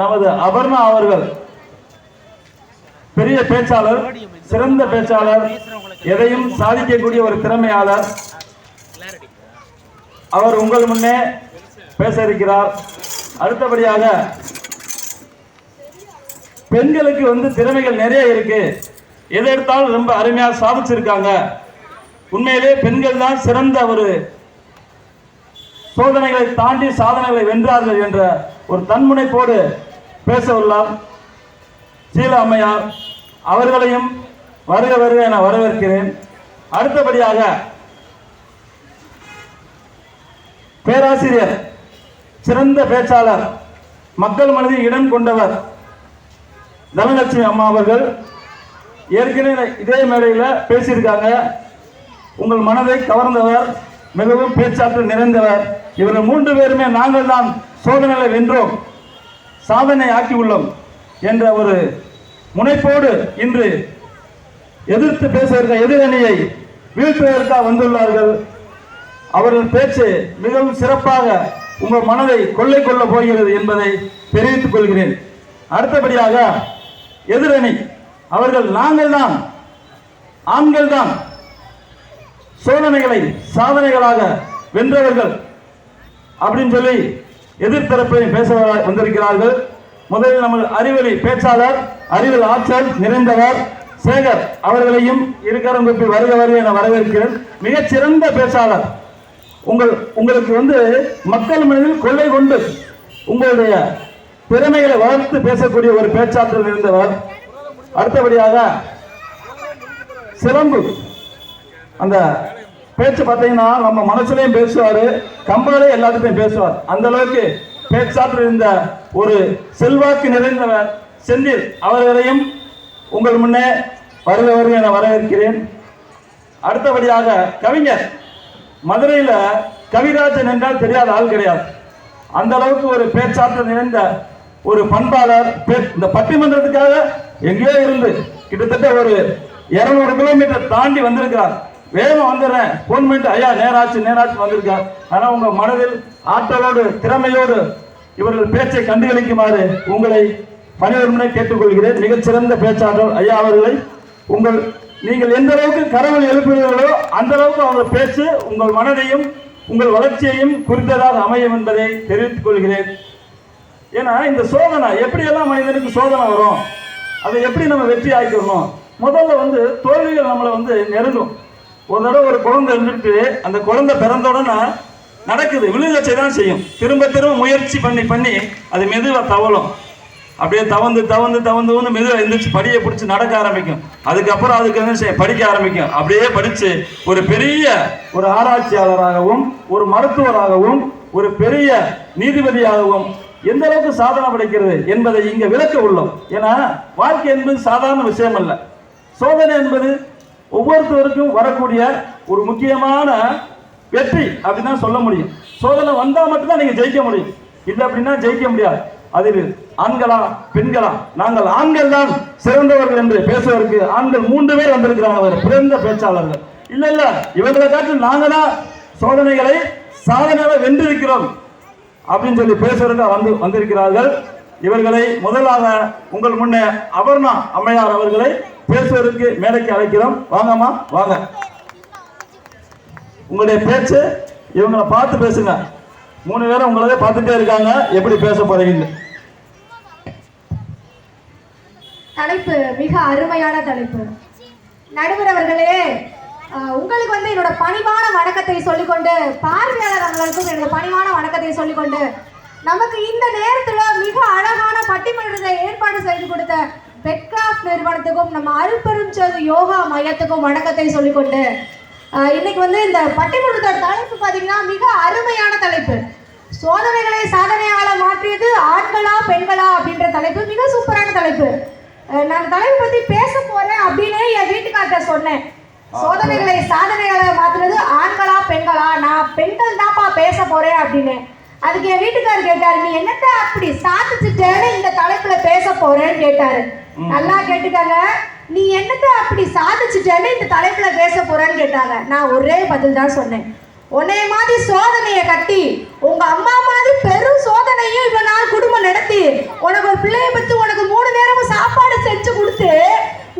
நமது அபர்ணா அவர்கள் பெரிய பேச்சாளர், சிறந்த பேச்சாளர், எதையும் சாதிக்கக்கூடிய ஒரு திறமையாளர். அவர் உங்கள் முன்னே பேச இருக்கிறார். அடுத்தபடியாக பெண்களுக்கு திறமைகள் நிறைய இருக்கு, எதை எடுத்தாலும் ரொம்ப அருமையா சாதிச்சிருக்காங்க. உண்மையிலே பெண்கள் தான் சிறந்த ஒரு சோதனைகளை தாண்டி சாதனைகளை வென்றார்கள் என்ற ஒரு தன்முனைப்போடு பேச உள்ளார் சீலா அம்மையார். அவர்களையும் வருக வருக என வரவேற்கிறேன். அடுத்தபடியாக பேராசிரியர், சிறந்த பேச்சாளர், மக்கள் மனதில் இடம் கொண்டவர் தனலட்சுமி அம்மா அவர்கள் ஏற்கனவே இதே மேடையில் பேசியிருக்காங்க. உங்கள் மனதை கவர்ந்தவர், மிகவும் பேச்சாற்றல் நிறைந்தவர். இவர்கள் 3 பேருமே நாங்கள் தான் சோதனைகளை வென்றோம், சாதனை ஆக்கி உள்ளோம் என்ற ஒரு முனைப்போடு இன்று எதிர்த்து பேசுவதற்கு, எதிரணியை வீழ்த்துவதற்காக வந்துள்ளார்கள். அவர்கள் பேச்சு மிகவும் சிறப்பாக உங்கள் மனதை கொள்ளை கொள்ள போகிறது என்பதை தெரிவித்துக் கொள்கிறேன். அடுத்தபடியாக எதிரணி அவர்கள் நாங்கள் தான், ஆண்கள் தான் சோதனைகளை சாதனைகளாக வென்றவர்கள் அப்படின்னு சொல்லி எதிர்த்தரப்பை பேச வந்திருக்கிறார்கள். முதலில் நமது அறிவொளி பேச்சாளர், அறிவியல் ஆற்றல் நிறைந்தவர் சேகர் அவர்களையும் இருக்கரம் கூப்பி வருக வருக என வரவேற்கிறேன். மிகச்சிறந்த பேச்சாளர், உங்களுக்கு மக்கள் மனதில் கொள்ளை கொண்டு உங்களுடைய திறமைகளை வளர்த்து பேசக்கூடிய ஒரு பேச்சாற்றல் இருந்தவர். அடுத்தபடியாக சிலம்பு, அந்த பேச்சு பார்த்தீங்கன்னா நம்ம மனசுலையும் பேசுவார், கம்பாலே எல்லாத்துக்கும் பேசுவார். அந்த அளவுக்கு பேச்சாற்றல் இருந்த ஒரு செல்வாக்கு நிறைந்தவர் செந்தில் அவர்களையும் உங்கள் முன்னே வருக வருக என வரவேற்கிறேன். அடுத்தபடியாக கவிஞர், மதுரையில் கவிராஜன் என்றால் தெரியாத ஆள் கிடையாது. அந்த அளவுக்கு ஒரு பேச்சாற்றல் நிறைந்த ஒரு பண்பாளர். இந்த பட்டிமன்றத்துக்காக எங்கேயோ இருந்து கிட்டத்தட்ட ஒரு 200 கிலோமீட்டர் தாண்டி வந்திருக்கிறார். வேகம் வந்துடுறேன், போன் பண்ணிட்டு ஐயா நேராச்சு வந்திருக்கார். ஆனால் உங்கள் மனதில் ஆற்றலோடு திறமையோடு இவர்கள் பேச்சை கண்டுகளிக்குமாறு உங்களை பணிவர்மனை கேட்டுக்கொள்கிறேன். மிகச்சிறந்த பேச்சாற்றல் ஐயா அவர்களை நீங்கள் எந்த அளவுக்கு கரவல் எழுப்புகிறீர்களோ அந்த அளவுக்கு அவங்க பேச்சு உங்கள் மனதையும் உங்கள் வளர்ச்சியையும் குறித்ததாக அமையும் என்பதை தெரிவித்துக் கொள்கிறேன். ஏன்னா இந்த சோதனை எப்படியெல்லாம் மனிதனுக்கு சோதனை வரும், அதை எப்படி நம்ம வெற்றி ஆக்கிடணும். முதல்ல தோல்விகள் நம்மளை நெருங்கும். ஒரு தடவை ஒரு குழந்தை இருந்துட்டு அந்த குழந்தை பிறந்தோடனே நடக்குது, விழுகச்சை தான் செய்யும். திரும்ப திரும்ப முயற்சி பண்ணி அது மெதுவாக தவழும். அப்படியே தவந்து மெதுவாக எழுந்திரிச்சு படியை பிடிச்சி நடக்க ஆரம்பிக்கும். அதுக்கப்புறம் அதுக்கு படிக்க ஆரம்பிக்கும். அப்படியே படித்து ஒரு பெரிய ஒரு ஆராய்ச்சியாளராகவும் ஒரு மருத்துவராகவும் ஒரு பெரிய நீதிபதியாகவும் எந்த அளவுக்கு சாதனை படைக்கிறது என்பதை இங்கே விளக்க உள்ளோம். ஏன்னா வாழ்க்கை என்பது சாதாரண விஷயம் அல்ல. சோதனை என்பது ஒவ்வொருத்தருக்கும் வரக்கூடிய ஒரு முக்கியமான வெற்றி அப்படின்னு தான் சொல்ல முடியும். சோதனை வந்தால் மட்டும்தான் நீங்கள் ஜெயிக்க முடியும், இல்லை அப்படின்னா ஜெயிக்க முடியாது. அதில் ஆண்களா பெண்களா, நாங்கள் ஆண்கள் தான் சிறந்தவர்கள் என்று பேசுவதற்கு ஆண்கள் 3 பேர் வந்திருக்கிறாங்க, பிறந்த பேச்சாளர்கள். இல்ல இவர்களை காட்டில் நாங்களா சோதனைகளை சாதனையாக வென்றிருக்கிறோம் அப்படின்னு சொல்லி பேசுவதற்கு வந்திருக்கிறார்கள். இவர்களை முதலாக உங்கள் முன்னே அபர்ணா அம்மையார் அவர்களை பேசுவதற்கு மேடைக்கு அழைக்கிறோம். வாங்கம்மா வாங்க. உங்களுடைய பேச்சு இவங்களை பார்த்து பேசுங்க. 3 பேரும் உங்களதே பார்த்துட்டே இருக்காங்க, எப்படி பேச போறீங்க. தலைப்பு மிக அருமையான தலைப்பு. நடுவர் அவர்களே, உங்களுக்கு என்னோட பணிவான வணக்கத்தை சொல்லிக்கொண்டு, பார்வையாளர் அவர்களுக்கும் என்னோட பணிவான வணக்கத்தை சொல்லிக்கொண்டு, நமக்கு இந்த நேரத்தில் மிக அழகான பட்டிமன்றத்தை ஏற்பாடு செய்து கொடுத்த பெட்கிராஃப்ட் நிறுவனத்துக்கும் நம்ம அருட்பெருஞ்சோதி யோகா மையத்துக்கும் வணக்கத்தை சொல்லிக்கொண்டு, இன்னைக்கு இந்த பட்டிமன்றத்தோட தலைப்பு பார்த்தீங்கன்னா மிக அருமையான தலைப்பு. சோதனைகளை சாதனையால மாற்றியது ஆண்களா பெண்களா அப்படின்ற தலைப்பு மிக சூப்பரான தலைப்பு. நான் தலைப்பு பத்தி பேச போறேன் அப்படின்னு என் வீட்டுக்கார்ட்ட சொன்னேன். சோதனைகளை சாதனையால மாற்றுறது ஆண்களா பெண்களா, நான் பெண்கள் தான்ப்பா பேச போறேன் அப்படின்னு. அதுக்கு என் வீட்டுக்காரர் கேட்டாரு, நீ என்னட்ட அப்படி சாதிச்சுட்டேன்னு இந்த தலைப்புல பேச போறேன்னு கேட்டாரு. நல்லா கேட்டுக்காங்க, நீ என்னட்ட அப்படி சாதிச்சுட்டேன்னு இந்த தலைப்புல பேச போறேன்னு கேட்டாங்க. நான் ஒரே பதில் தான் சொன்னேன், உன்னைய மாதிரி சோதனையை கட்டி உங்க அம்மா மாதிரி பெரும் சோதனையும் இவ்வளவு நாள் குடும்பம் நடத்தி நடத்தி உனக்கு ஒரு பிள்ளைய பத்தி உனக்கு 3 நேரமும் சாப்பாடு செஞ்சு கொடுத்து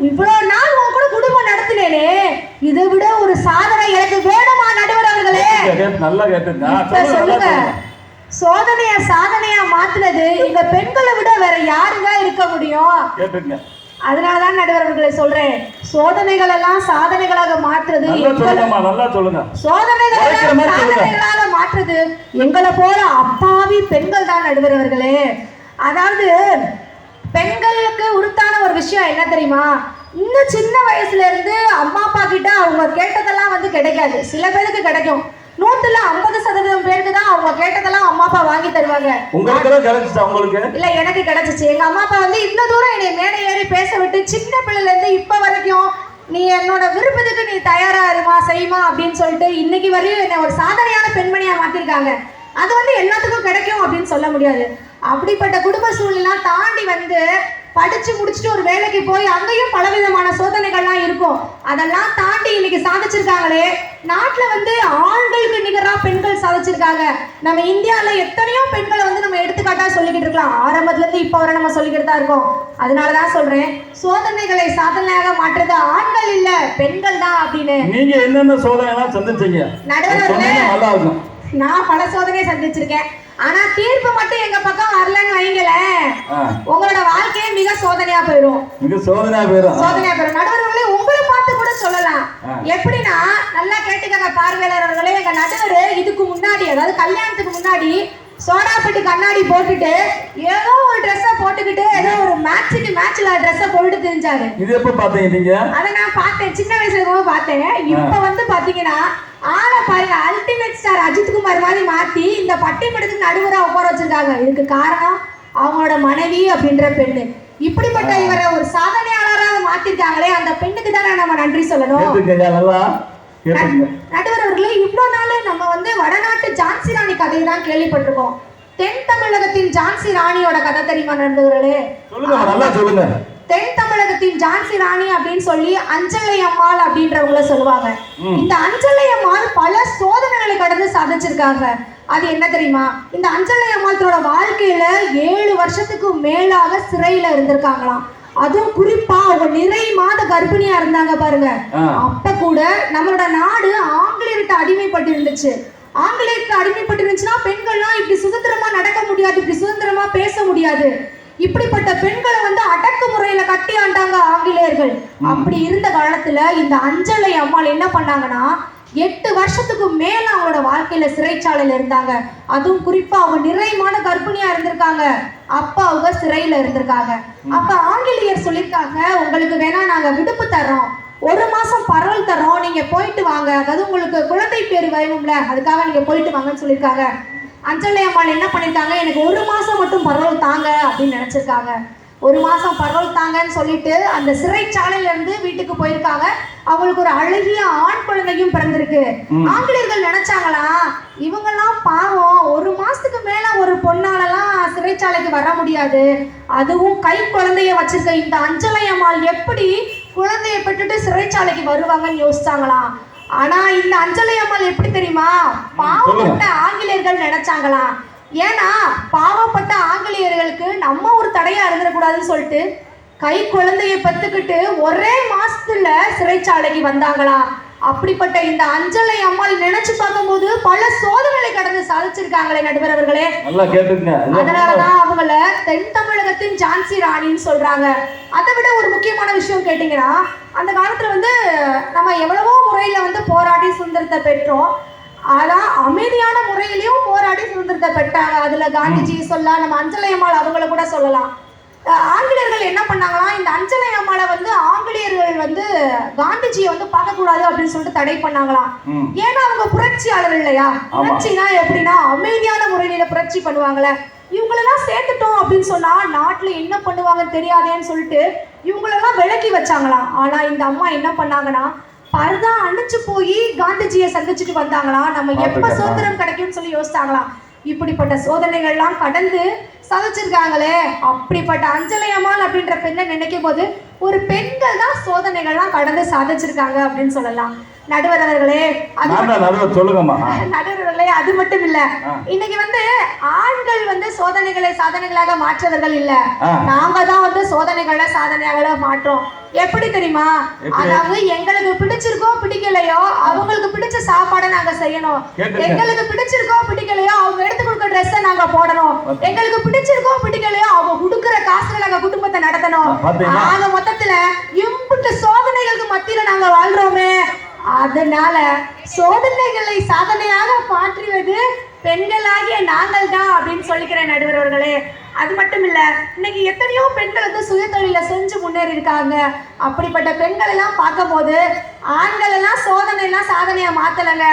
இவ்வளவு நாள் உன் கூட குடும்பம் நடத்தினேனே, இதை விட ஒரு சாதனை எனக்கு வேணுமா நடுவர் அவர்களே? நல்லா கேட்டுங்க. சொல்லுங்க, சோதனைய சாதனையா மாத்துனது இந்த பெண்களை விட வேற யாருங்க இருக்க முடியும்? கேட்டுங்க. அதனாலதான் நடுவர் அவர்களை சொல்றேன், சோதனைகள் எல்லாம் சாதனைகளாக மாற்றுறது, சாதனைகளாக மாற்றுறது எங்களை போல அப்பாவி பெண்கள் தான் நடுவர் அவர்களே. அதாவது பெண்களுக்கு உருத்தான ஒரு விஷயம் என்ன தெரியுமா? இன்னும் சின்ன வயசுல இருந்து அம்மா அப்பா கிட்ட அவங்க கேட்டதெல்லாம் வந்து கிடைக்காது. சில பேருக்கு கிடைக்கும், 100% பேருக்கு தான் அவங்க கேட்டதெல்லாம் அம்மா அப்பா வாங்கி தருவாங்க. இல்ல, எனக்கு கிடைச்சிச்சு. எங்க அம்மா அப்பா வந்து இந்த தூரம் என்னை மேடை ஏறி பேச விட்டு சின்ன பிள்ளைல இருந்து இப்ப வரைக்கும் நீ என்னோட விருப்பத்துக்கு நீ தயாரா இருமா செய்யுமா அப்படின்னு சொல்லிட்டு இன்னைக்கு வரையும் என்னை ஒரு சாதனையான பெண்மணியா மாத்திருக்காங்க. அது வந்து எல்லாத்துக்கும் கிடைக்கும் அப்படின்னு சொல்ல முடியாது. அப்படிப்பட்ட குடும்ப சூழ்நிலை தாண்டி வந்து படிச்சு முடிச்சுட்டு ஒரு வேலைக்கு போய் அங்கேயும் பலவிதமான சோதனைகள்லாம் இருக்கும். அதெல்லாம் தாண்டி இன்னைக்கு சாதிச்சிருக்காங்களே. நாட்டுல வந்து ஆண்களுக்கு நிகராக பெண்கள் சாதிச்சிருக்காங்க. நம்ம இந்தியாவில் எத்தனையோ பெண்களை வந்து நம்ம எடுத்துக்காட்டா சொல்லிக்கிட்டு இருக்கலாம். ஆரம்பத்துல இருந்து இப்போ வரை நம்ம சொல்லிக்கிட்டு தான் இருக்கோம். அதனாலதான் சொல்றேன், சோதனைகளை சாதனையாக மாற்றுறது ஆண்கள் இல்ல பெண்கள் தான் அப்படின்னு. நீங்க என்னென்ன சோதனை எல்லாம் சந்திச்சீங்க? நடுவர், நான் பல சோதனையை சந்திச்சிருக்கேன். ஆனா தீர்ப்பு மட்டும் எங்க பக்கம் வரலன்னு வைங்களேன், உங்களோட வாழ்க்கையே மிக சோதனையா போயிடும். நடுவர்களே, உங்களை பார்த்து கூட சொல்லலாம். எப்படின்னா, நல்லா கேட்டுக்கங்க பார்வையாளர்களே, எங்க நடுவர் இதுக்கு முன்னாடி, அதாவது கல்யாணத்துக்கு முன்னாடி சோடாப்பட்டி கண்ணாடி போட்டுட்டு ஏதோ ஒரு ட்ரெஸ்ஸை போட்டுக்கிட்டு ஏதோ ஒரு மேட்ச்ல ட்ரெஸ்ஸை போட்டு தெரிஞ்சாரு. இது எப்ப பாத்தீங்க நீங்க? அதை நான் பார்த்தேன், சின்ன வயசுல இருக்கும்போது பார்த்தேன். இப்ப வந்து பாத்தீங்கன்னா ஆனா பாருங்க, அல்டிமேட் ஸ்டார் அஜித் குமார் மாதிரி மாத்தி இந்த பட்டிமன்றத்துக்கு நடுவரா உட்கார வச்சிருக்காங்க. இதுக்கு காரணம் அவங்களோட மனைவி அப்படின்ற பெண்ணு. இப்படிப்பட்ட இவரை ஒரு சாதனையாளராக மாத்திருக்காங்களே, அந்த பெண்ணுக்கு தானே நம்ம நன்றி சொல்லணும். நடுவர் அவர்களே, இவ்வளவு நாள் நம்ம வந்து வடநாட்டு ஜான்சி ராணி கதையை தான் கேள்விப்பட்டிருக்கோம். தென் தமிழகத்தின் ஜான்சி ராணியோட கதை தெரியுமா நடுவர்களே? தென் தமிழகத்தின் ஜான்சி ராணி அப்படின்னு சொல்லி அஞ்சலை அம்மாள் அப்படின்றவங்கள சொல்லுவாங்க. இந்த அஞ்சலை அம்மாள் பல சோதனைகளை கடந்து சாதிச்சிருக்காங்க. அது என்ன தெரியுமா? இந்த அஞ்சலை அம்மாள் தன்னோட வாழ்க்கையில 7 வருஷத்துக்கு மேலாக சிறையில இருந்திருக்காங்களாம். அதுவும் குறிப்பா அவங்க நிறை மாத கர்ப்பிணியா இருந்தாங்க பாருங்க. அப்ப கூட நம்மளோட நாடு ஆங்கிலேயர்கிட்ட அடிமைப்பட்டு இருந்துச்சு. ஆங்கிலேயருக்கு அடிமைப்பட்டு இருந்துச்சுன்னா பெண்கள்லாம் இப்படி சுதந்திரமா நடக்க முடியாது, இப்படி சுதந்திரமா பேச முடியாது. இப்படிப்பட்ட பெண்களை வந்து அடக்குமுறையில கட்டி ஆண்டாங்க ஆங்கிலேயர்கள். அப்படி இருந்த காலத்துல இந்த அஞ்சலை அம்மாள் என்ன பண்ணாங்கன்னா 8 வருஷத்துக்கு மேல அவங்களோட வாழ்க்கையில சிறைச்சாலையில இருந்தாங்க. அதுவும் குறிப்பா அவங்க நிறைமான கர்ப்பிணியா இருந்திருக்காங்க. அப்ப அவங்க சிறையில இருந்திருக்காங்க. அப்ப ஆங்கிலேயர் சொல்லியிருக்காங்க, உங்களுக்கு வேணா நாங்க விடுப்பு தர்றோம், 1 மாசம் பரவல் தர்றோம், நீங்க போயிட்டு வாங்க, அதாவது உங்களுக்கு குழந்தை பேரு வேணும்ல, அதுக்காக நீங்க போயிட்டு வாங்கன்னு சொல்லியிருக்காங்க. அஞ்சலை அம்மாள் என்ன பண்ணிருக்காங்க, எனக்கு 1 மாசம் மட்டும் பரவல் தாங்க அப்படின்னு நினைச்சிருக்காங்க. 1 மாசம் பரவல் தாங்கன்னு சொல்லிட்டு அந்த சிறைச்சாலையில இருந்து வீட்டுக்கு போயிருக்காங்க. அவங்களுக்கு ஒரு அழகிய ஆண் குழந்தையும் பிறந்திருக்கு. ஆங்கிலேயர்கள் நினைச்சாங்களா, இவங்கெல்லாம் பாவம், 1 மாசத்துக்கு மேல ஒரு பொண்ணாலலாம் சிறைச்சாலைக்கு வர முடியாது, அதுவும் கை குழந்தைய வச்சிருக்க இந்த அஞ்சலை அம்மாள் எப்படி குழந்தைய பெற்றுட்டு சிறைச்சாலைக்கு வருவாங்கன்னு யோசிச்சாங்களாம். ஆனா இந்த அஞ்சலை அம்மாள் எப்படி தெரியுமா, பாவப்பட்ட ஆங்கிலேயர்கள் நினைச்சாங்களாம். ஏன்னா பாவப்பட்ட ஆங்கிலேயர்களுக்கு நம்ம ஒரு தடையா இருந்துடக்கூடாதுன்னு சொல்லிட்டு கை குழந்தைய பெத்துக்கிட்டு ஒரே மாசத்துல சிறைச்சாலைக்கு வந்தாங்களாம். அப்படிப்பட்ட இந்த அஞ்சலை அம்மாள் நினைச்சு பார்க்கும்போது பல சோதனைகளை கடந்து சாதிச்சிருக்காங்களே நடுவர் அவர்களே. அதனாலதான் அவங்கள தென் தமிழகத்தின் ஜான்சி ராணின்னு சொல்றாங்க. அதை விட ஒரு முக்கியமான விஷயம் கேட்டீங்கன்னா, அந்த காலத்துல வந்து நம்ம எவ்வளவோ முறையில வந்து போராடி சுதந்திரத்தை பெற்றோம். அதான் அமைதியான முறையிலையும் போராடி சுதந்திரத்தை பெற்றாங்க. அதுல காந்திஜி சொல்லலாம், நம்ம அஞ்சலை அம்மாள் அவங்கள கூட சொல்லலாம். ஆங்கிலேயர்கள் என்ன பண்ணாங்களா, இந்த அஞ்சலை அம்மாளை வந்து ஆங்கிலேயர்கள் வந்து காந்திஜியை வந்து பார்க்கக்கூடாது அப்படின்னு சொல்லிட்டு தடை பண்ணாங்களாம். ஏன்னா அவங்க புரட்சியாளர் இல்லையா. புரட்சினா எப்படின்னா அமைதியான முறையில புரட்சி பண்ணுவாங்கல்ல. இவங்களெல்லாம் சேர்த்துட்டோம் அப்படின்னு சொன்னா நாட்டுல என்ன பண்ணுவாங்கன்னு தெரியாதேன்னு சொல்லிட்டு இவங்களெல்லாம் விலக்கி வச்சாங்களாம். ஆனா இந்த அம்மா என்ன பண்ணாங்கன்னா, பரதா அணிச்சு போய் காந்திஜியை சந்திச்சுட்டு வந்தாங்களாம். நம்ம எப்ப சுதந்திரம் கிடைக்கும்னு சொல்லி யோசிச்சாங்களாம். இப்படிப்பட்ட சோதனைகள்லாம் கடந்து சாதிச்சிருக்காங்களே. அப்படிப்பட்ட அஞ்சலை அம்மாள் அப்படின்ற பெண்ணை நினைக்கும் போது ஒரு பெண்கள் தான் சோதனைகள்லாம் கடந்து சாதிச்சிருக்காங்க அப்படின்னு சொல்லலாம். நடுவர் அவர்களே, சொல்லுங்கம்மா. நடுவர்களே, அது மட்டும் இல்ல, இன்னைக்கு ஆண்கள் சோதனைகளை சாதனைகளாக மாற்றவர்கள் இல்ல, நாங்க தான் சோதனைகளை சாதனையாக மாற்றோம். எப்படி தெரியுமா? அதாவது எங்களுக்கு பிடிச்சிருக்கோ பிடிக்கலையோ அவங்களுக்கு பிடிச்ச சாப்பாடை நாங்க செய்யணும். எங்களுக்கு பிடிச்சிருக்கோ பிடிக்கலையோ அவங்க எடுத்து கொடுக்க ட்ரெஸ்ஸை நாங்க போடணும். எங்களுக்கு பிடிச்சிருக்கோ பிடிக்கலையோ அவங்க கொடுக்குற காசுல நாங்க குடும்பத்தை நடத்தணும். ஆக மொத்தத்துல இம்புட்டு சோதனைகளுக்கு மத்தியில நாங்க வாழ்றோமே. அதனால சோதனைகளை சாதனையாக மாற்றுவது பெண்களாகிய நாங்கள் தான் அப்படின்னு சொல்லிக்கிறேன் நடுவர் அவர்களே. அது மட்டும் இல்ல, இன்னைக்கு எத்தனையோ பெண்கள் சுய தொழில செஞ்சு முன்னேறி இருக்காங்க. அப்படிப்பட்ட பெண்கள் எல்லாம் பார்க்கும் போது ஆண்கள் எல்லாம் சோதனை எல்லாம் சாதனையா மாத்தலங்க.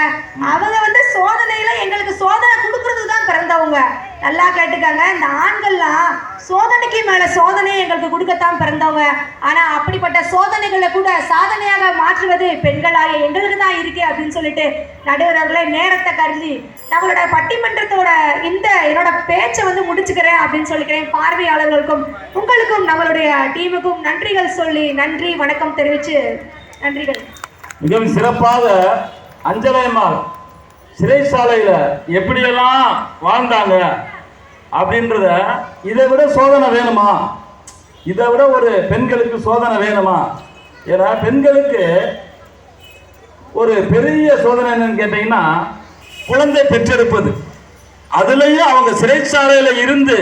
அவங்க சோதனையில எங்களுக்கு சோதனை கொடுக்கறதுக்கு தான் பிறந்தவங்க. நல்லா கேட்டுக்காங்க, இந்த ஆண்கள்லாம் சோதனைக்கு மேல சோதனையை எங்களுக்கு கொடுக்கத்தான் பிறந்தவங்க. ஆனா அப்படிப்பட்ட சோதனைகளை கூட சாதனையாக மாற்றுவது பெண்களாக எங்களுக்கு தான் இருக்கு அப்படின்னு சொல்லிட்டு நடுவர் அவர்களே, நேரத்தை கருதி நம்மளோட பட்டிமன்றத்தோட என்னோட பேச்சை முடிச்சுக்கிறேன் அப்படின்னு சொல்லிக்கிறேன். பார்வையாளர்களுக்கும் உங்களுக்கும் நம்மளுடைய டீமுக்கும் நன்றிகள் சொல்லி நன்றி வணக்கம் தெரிவிச்சு நன்றிகள். மிகவும் சிறப்பாக அஞ்சலை அம்மாள் சிறைச்சாலையில எப்படியெல்லாம் வாழ்ந்தாங்க அப்படின்றத, இதை விட சோதனை வேணுமா? இதை விட ஒரு பெண்களுக்கு சோதனை வேணுமா? ஏன்னா பெண்களுக்கு ஒரு பெரிய சோதனை என்னன்னு கேட்டீங்கன்னா குழந்தை பெற்றெடுப்பது. அதுலயும் அவங்க சிறைச்சாலையில இருந்து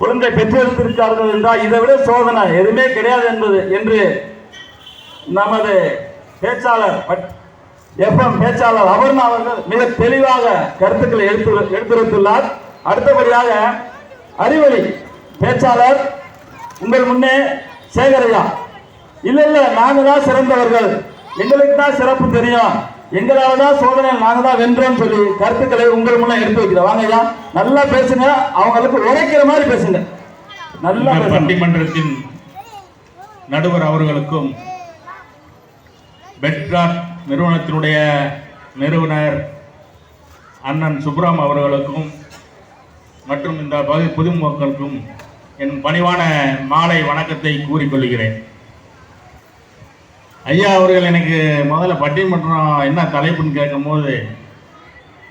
குழந்தை பெற்றெடுத்திருக்கார்கள் என்றால் இதை விட சோதனை எதுவுமே கிடையாது என்று நமது பேச்சாளர் FM பேச்சாளர் அபர்ணா அவர்கள் மிக தெளிவாக கருத்துக்களை எடுத்துரைத்துள்ளார். அடுத்தபடியாக அறிவொளி பேச்சாளர் உங்கள் முன்னே சேகரையா, இல்ல நாங்க தான் சிறந்தவர்கள், எங்களுக்கு தான் சிறப்பு தெரியும், எங்களால தான் சோதனை நாங்க தான் வென்றோம் சொல்லி கருத்துக்களை உங்கள் முன்னே எடுத்து வைக்கிறோம். வாங்க ஐயா, நல்லா பேசுங்க, அவங்களுக்கு உரைக்கிற மாதிரி பேசுங்க. நல்லா பட்டிமன்றத்தின் நடுவர் அவர்களுக்கும் பெட்ராட் நிறுவனத்தினுடைய நிறுவனர் அண்ணன் சுப்ராம் அவர்களுக்கும் மற்றும் இந்த பகுதி பொதுமக்களுக்கும் என் பணிவான மாலை வணக்கத்தை கூறிக்கொள்கிறேன். ஐயா அவர்கள் எனக்கு முதல்ல பட்டிமன்றம் என்ன தலைப்புன்னு கேட்கும்போது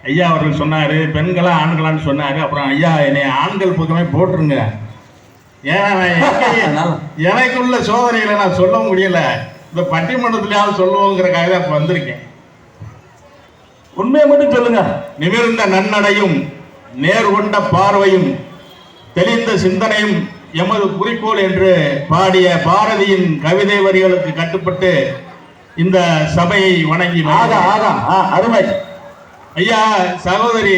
ஐயா அவர்கள் சொன்னார் பெண்களா ஆண்களான்னு சொன்னார். அப்புறம் ஐயா என்னை ஆண்கள் பக்கமே போட்டுருங்க, ஏன்னா எனக்குள்ள சோதனைகளை நான் சொல்ல முடியல, இந்த பட்டிமன்றத்திலேயாவது சொல்லுவோங்கிறக்காக தான் இப்போ வந்திருக்கேன். உண்மையை மட்டும் சொல்லுங்க. நிமிர்ந்த நன்னடையும் நேர்கொண்ட பார்வையும் தெளிந்த சிந்தனையும் எமது குறிக்கோள் என்று பாடிய பாரதியின் கவிதை வரிகளுக்கு கட்டுப்பட்டு இந்த சபையை வணங்கி அருமை. ஐயா சகோதரி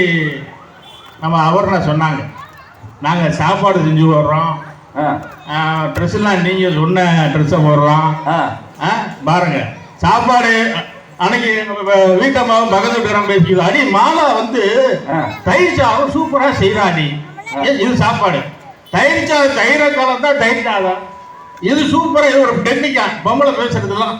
நம்ம அவர்னா சொன்னாங்க, நாங்கள் சாப்பாடு செஞ்சு போடுறோம், ட்ரெஸ்லாம் நீங்கள் சொன்ன ட்ரெஸ்ஸை போடுறோம். பாருங்க சாப்பாடு அன்னைக்கு வீட்டம்மாவும் பகத்து வீரம் பேசிக்குது, அடி மாலா தயிர் சாதம் சூப்பராக செய்கிறாடி, இது சாப்பாடு. தயிர் சாதம் தயிர காலம் தான் தயிர் சாதம், இது சூப்பராக, இது ஒரு டெக்னிக்கா பொம்பளை பேசுறதுலாம்.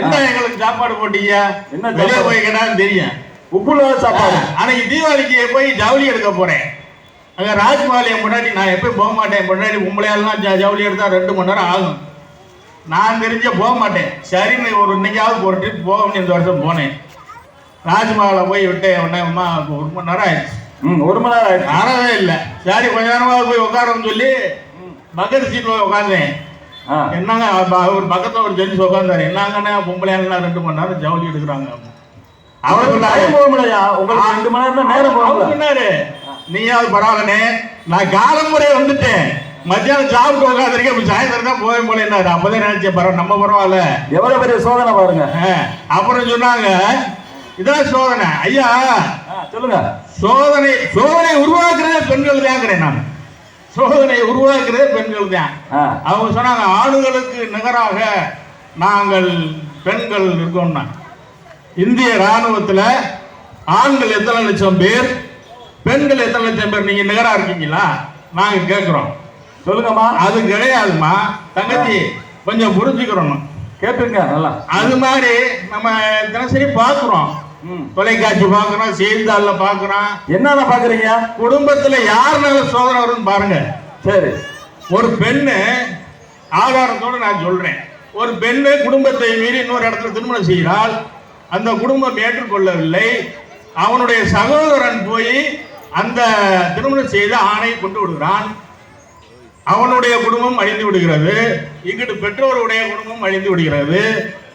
என்ன எங்களுக்கு சாப்பாடு போட்டீங்க, என்ன வெளியே போய் கேட்டாலும் தெரியும், உப்புல சாப்பாடு. அன்னைக்கு தீபாவளிக்கு போய் ஜவுளி எடுக்க போறேன், அங்கே ராஜ்மாலியை முன்னாடி நான் எப்பயும் போக மாட்டேன், முன்னாடி உங்களையெல்லாம் ஜவுளி எடுத்தா 2 மணி நேரம் ஆகும், நான் தெரிஞ்ச போக மாட்டேன். சரின்னு ஒரு இன்னைக்காவது ஒரு ட்ரிப் போகணும்னு இந்த வருஷம் போனேன். ராஜ்மஹாலில் போய் விட்டேன், உடனே அம்மா 1 மணி நேரம் ஆயிடுச்சு. 1 மணி நேரம் ஆயிடுச்சு, ஆறவே இல்லை. சரி கொஞ்ச நேரமாக போய் உட்காரன்னு சொல்லி பக்கத்து சீட்டில் போய் உட்காந்தேன். என்னங்க ஒரு பக்கத்தில் ஒரு ஜென்ஸ் உட்காந்தாரு, என்னங்கன்னா பொம்பளையாங்கன்னா 2 மணி நேரம் ஜவுளி எடுக்கிறாங்க. அவருக்கு போக முடியா, உங்களுக்கு 2 மணி நேரம் நேரம் போக சொன்னாரு. நீயாவது பரவாயில்லனே, நான் காலமுறை வந்துட்டேன், மத்தியானம் சாப்பிட்டு உட்காந்துருக்கேன், அப்படி சாயந்தரம் தான் போய் போல என்ன. அப்பதான் நினைச்சேன் பரவாயில்ல, நம்ம பரவாயில்ல, எவ்வளவு பெரிய சோதனை பாருங்க. அப்புறம் சொன்னாங்க இதான் சோதனை. ஐயா சொல்லுங்க. சோதனை உருவாக்குறதே பெண்கள் தான். நான் சோதனை உருவாக்குறதே பெண்கள் தான். அவங்க சொன்னாங்க ஆணுகளுக்கு நிகராக நாங்கள் பெண்கள் இருக்கோம்னா. இந்திய ராணுவத்துல ஆண்கள் எத்தனை லட்சம் பேர், பெண்கள் எத்தனை லட்சம் பேர் நீங்க நிகரா இருக்கீங்களா நாங்க கேட்கிறோம். சொல்லுங்கம்மா. அது கிடையாதுமா தங்கச்சி, கொஞ்சம் புரிஞ்சுக்கிறோம், கேட்டுருங்க நல்லா. அது மாதிரி நம்ம தினசரி பார்க்குறோம், தொலைக்காட்சி பாக்குறோம், செய்தித்தாள்ல பாக்குறோம். என்னென்ன பாக்குறீங்க? குடும்பத்துல யாருனால சோதனை வரும்னு பாருங்க. சரி, ஒரு பெண்ணு, ஆதாரத்தோடு நான் சொல்றேன், ஒரு பெண்ணு குடும்பத்தை மீறி இன்னொரு இடத்துல திருமணம் செய்கிறாள். அந்த குடும்பம் ஏற்றுக்கொள்ளவில்லை. அவனுடைய சகோதரன் போய் அந்த திருமணம் செய்த ஆணை கொண்டு விடுகிறான். அவனுடைய குடும்பம் அழிந்து விடுகிறது. இங்கிட்டு பெற்றோருடைய குடும்பம் அழிந்து விடுகிறது.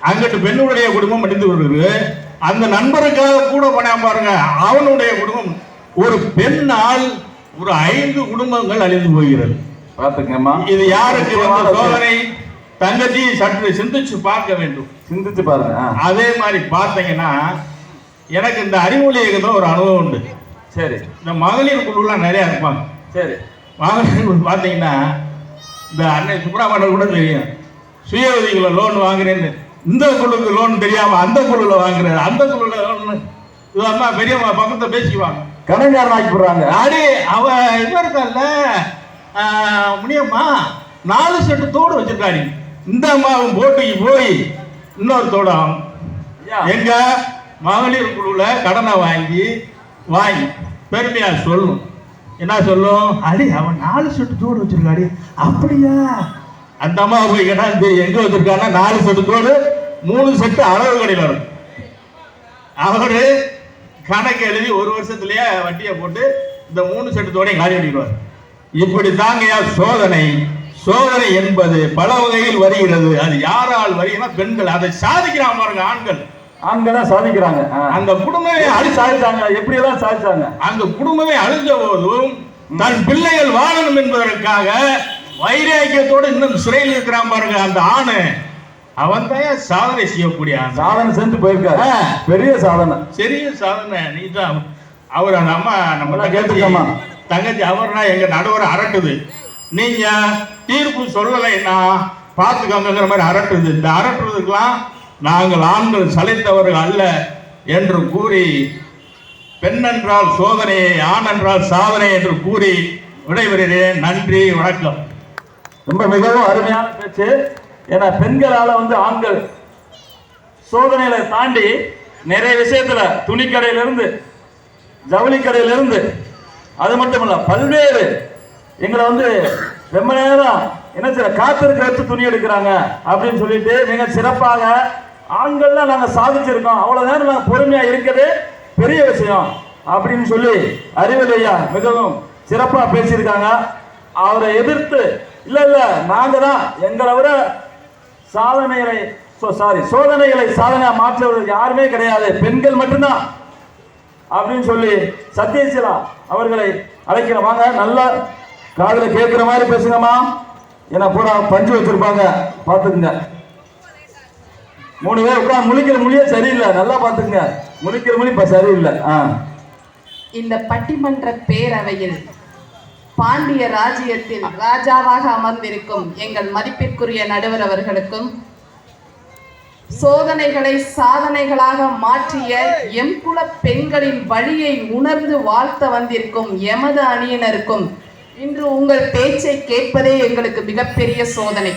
அங்கிட்டு பெண்ணுடைய குடும்பம் அழிந்து விடுகிறது. அந்த நண்பருக்காக கூட பண்ண பாருங்க, அவனுடைய குடும்பம். ஒரு பெண்ணால் ஒரு 5 குடும்பங்கள் அழிந்து போகிறது. பாத்துக்கம்மா, இது யாருக்கு வந்த சோதனை? தங்கச்சி சற்று சிந்திச்சு பார்க்க வேண்டும். சிந்திச்சு பாருங்க. அதே மாதிரி பார்த்தீங்கன்னா, எனக்கு இந்த அறிவொளி இயக்கத்தில் ஒரு அனுபவம் உண்டு. சரி, இந்த மகளிர் குழுலாம் நிறைய இருப்பாங்க. சரி, மகளிர் குழு பார்த்தீங்கன்னா, இந்த அன்னை சுப்பிரமணியன் கூட தெரியும், சுய உதவிகளை லோன் வாங்குறேன்னு. இந்த குழுக்கு லோன் தெரியாம அந்த குழுல வாங்குறாரு, அந்த குழுல லோன். இது அம்மா பெரியம்மா பக்கத்தை பேசிக்குவாங்க, கடன்காரன் ஆக்கி போடுறாங்க. அடி அவ இது இருக்கல்ல முனியம்மா 4 செட்டு தோடு வச்சிருக்காடி. இந்த அம்மாவும் போட்டிக்கு போய் இன்னொரு தோடம் எங்க மகளிர் குழுல கடனை வாங்கி பெருமையா சொல்லும். என்ன சொல்லும்? அடி அவன் 4 செட்டு தோடு வச்சிருக்காடி. அப்படியா? அந்த அம்மா போய் கேட்டா எங்க வச்சிருக்கானா 4 செட்டு தோடு, 3 செட்டு அளவு கடையில் வரும். அவரு கணக்கு எழுதி 1 வருஷத்துலயே வட்டியை போட்டு இந்த 3 செட்டு தோடையும் காலி பண்ணிடுவார். இப்படி தாங்கயா சோதனை. சோதனை என்பது பல வகையில் வருகிறது. அது யாரால் வருகிறா? பெண்கள். அதை சாதிக்கிறாங்க பாருங்க. ஆண்கள் தான் சாதிக்கிறாங்க. அந்த குடும்பமே சாதிச்சாங்க. எப்படி எல்லாம் சாதிச்சாங்க? அந்த குடும்பமே அழிஞ்ச போதும் தன் பிள்ளைகள் வாழணும் என்பதற்காக வைராக்கியத்தோடு இன்னும் சிறையில் இருக்கிறான் பாருங்க அந்த ஆணு. அவன் தான் சாதனை செய்யக்கூடிய சாதனை செஞ்சு போயிருக்காரு. பெரிய சாதனை, பெரிய சாதனை. நீ தான் அவர் அந்த அம்மா நம்ம கேட்டுக்கம்மா தங்கச்சி அவர்னா எங்க நடுவர் அரட்டுது. நீங்க தீர்ப்பு சொல்லலைன்னா பார்த்துக்கோங்கிற மாதிரி அரட்டுது. இந்த அரட்டுறதுக்கெல்லாம் நாங்கள் ஆண்கள் சளைத்தவர்கள் அல்ல என்று கூறி, பெண் என்றால் சோதனையை, ஆண் என்றால் சாதனை என்று கூறி விடைபெறுகிறேன். நன்றி, வணக்கம். ரொம்ப மிகவும் அருமையான பேச்சு. ஏன்னா பெண்களால ஆண்கள் சோதனையில தாண்டி நிறைய விஷயத்துல, துணிக்கடையிலிருந்து ஜவுளி கடையிலிருந்து, அது மட்டும் இல்ல பல்வேறு எங்களை ரொம்ப நேரம் என்ன செய்ய காத்திருக்க வச்சு துணி எடுக்கிறாங்க அப்படின்னு சொல்லிட்டு மிக சிறப்பாக ஆண்கள்லாம் நாங்க சாதிச்சிருக்கோம். அவ்வளவு நேரம் நாங்க பொறுமையா இருக்கிறது பெரிய விஷயம் அப்படின்னு சொல்லி அறிவொளி ஐயா மிகவும் சிறப்பா பேசியிருக்காங்க. அவரை எதிர்த்து இல்ல நாங்க தான் எங்களை விட சோதனைகளை சாதனையா மாற்றுவதற்கு யாருமே கிடையாது, பெண்கள் மட்டும்தான் அப்படின்னு சொல்லி சத்யசீலா அவர்களை அழைக்கிறேன். வாங்க, நல்லா காதுல கேட்கிற மாதிரி பேசுங்கம்மா. ஏன்னா பூரா பஞ்சு வச்சிருப்பாங்க, பாத்துக்குங்க. 3 பேர் உட்காந்து முழிக்கிற மொழியே சரியில்லை, நல்லா பாத்துக்குங்க. முழிக்கிற மொழி இப்ப சரியில்லை. இந்த பட்டிமன்ற பேரவையில் பாண்டிய ராஜ்யத்தில் ராஜாவாக அமர்ந்திருக்கும் எங்கள் மதிப்பிற்குரிய நடுவர் அவர்களுக்கும், சோதனைகளை சாதனைகளாக மாற்றிய எம்குல பெண்களின் வழியை உணர்ந்து வாழ்த்த வந்திருக்கும் எமது அணியினருக்கும், இன்று உங்கள் பேச்சை கேட்பதே எங்களுக்கு மிகப்பெரிய சோதனை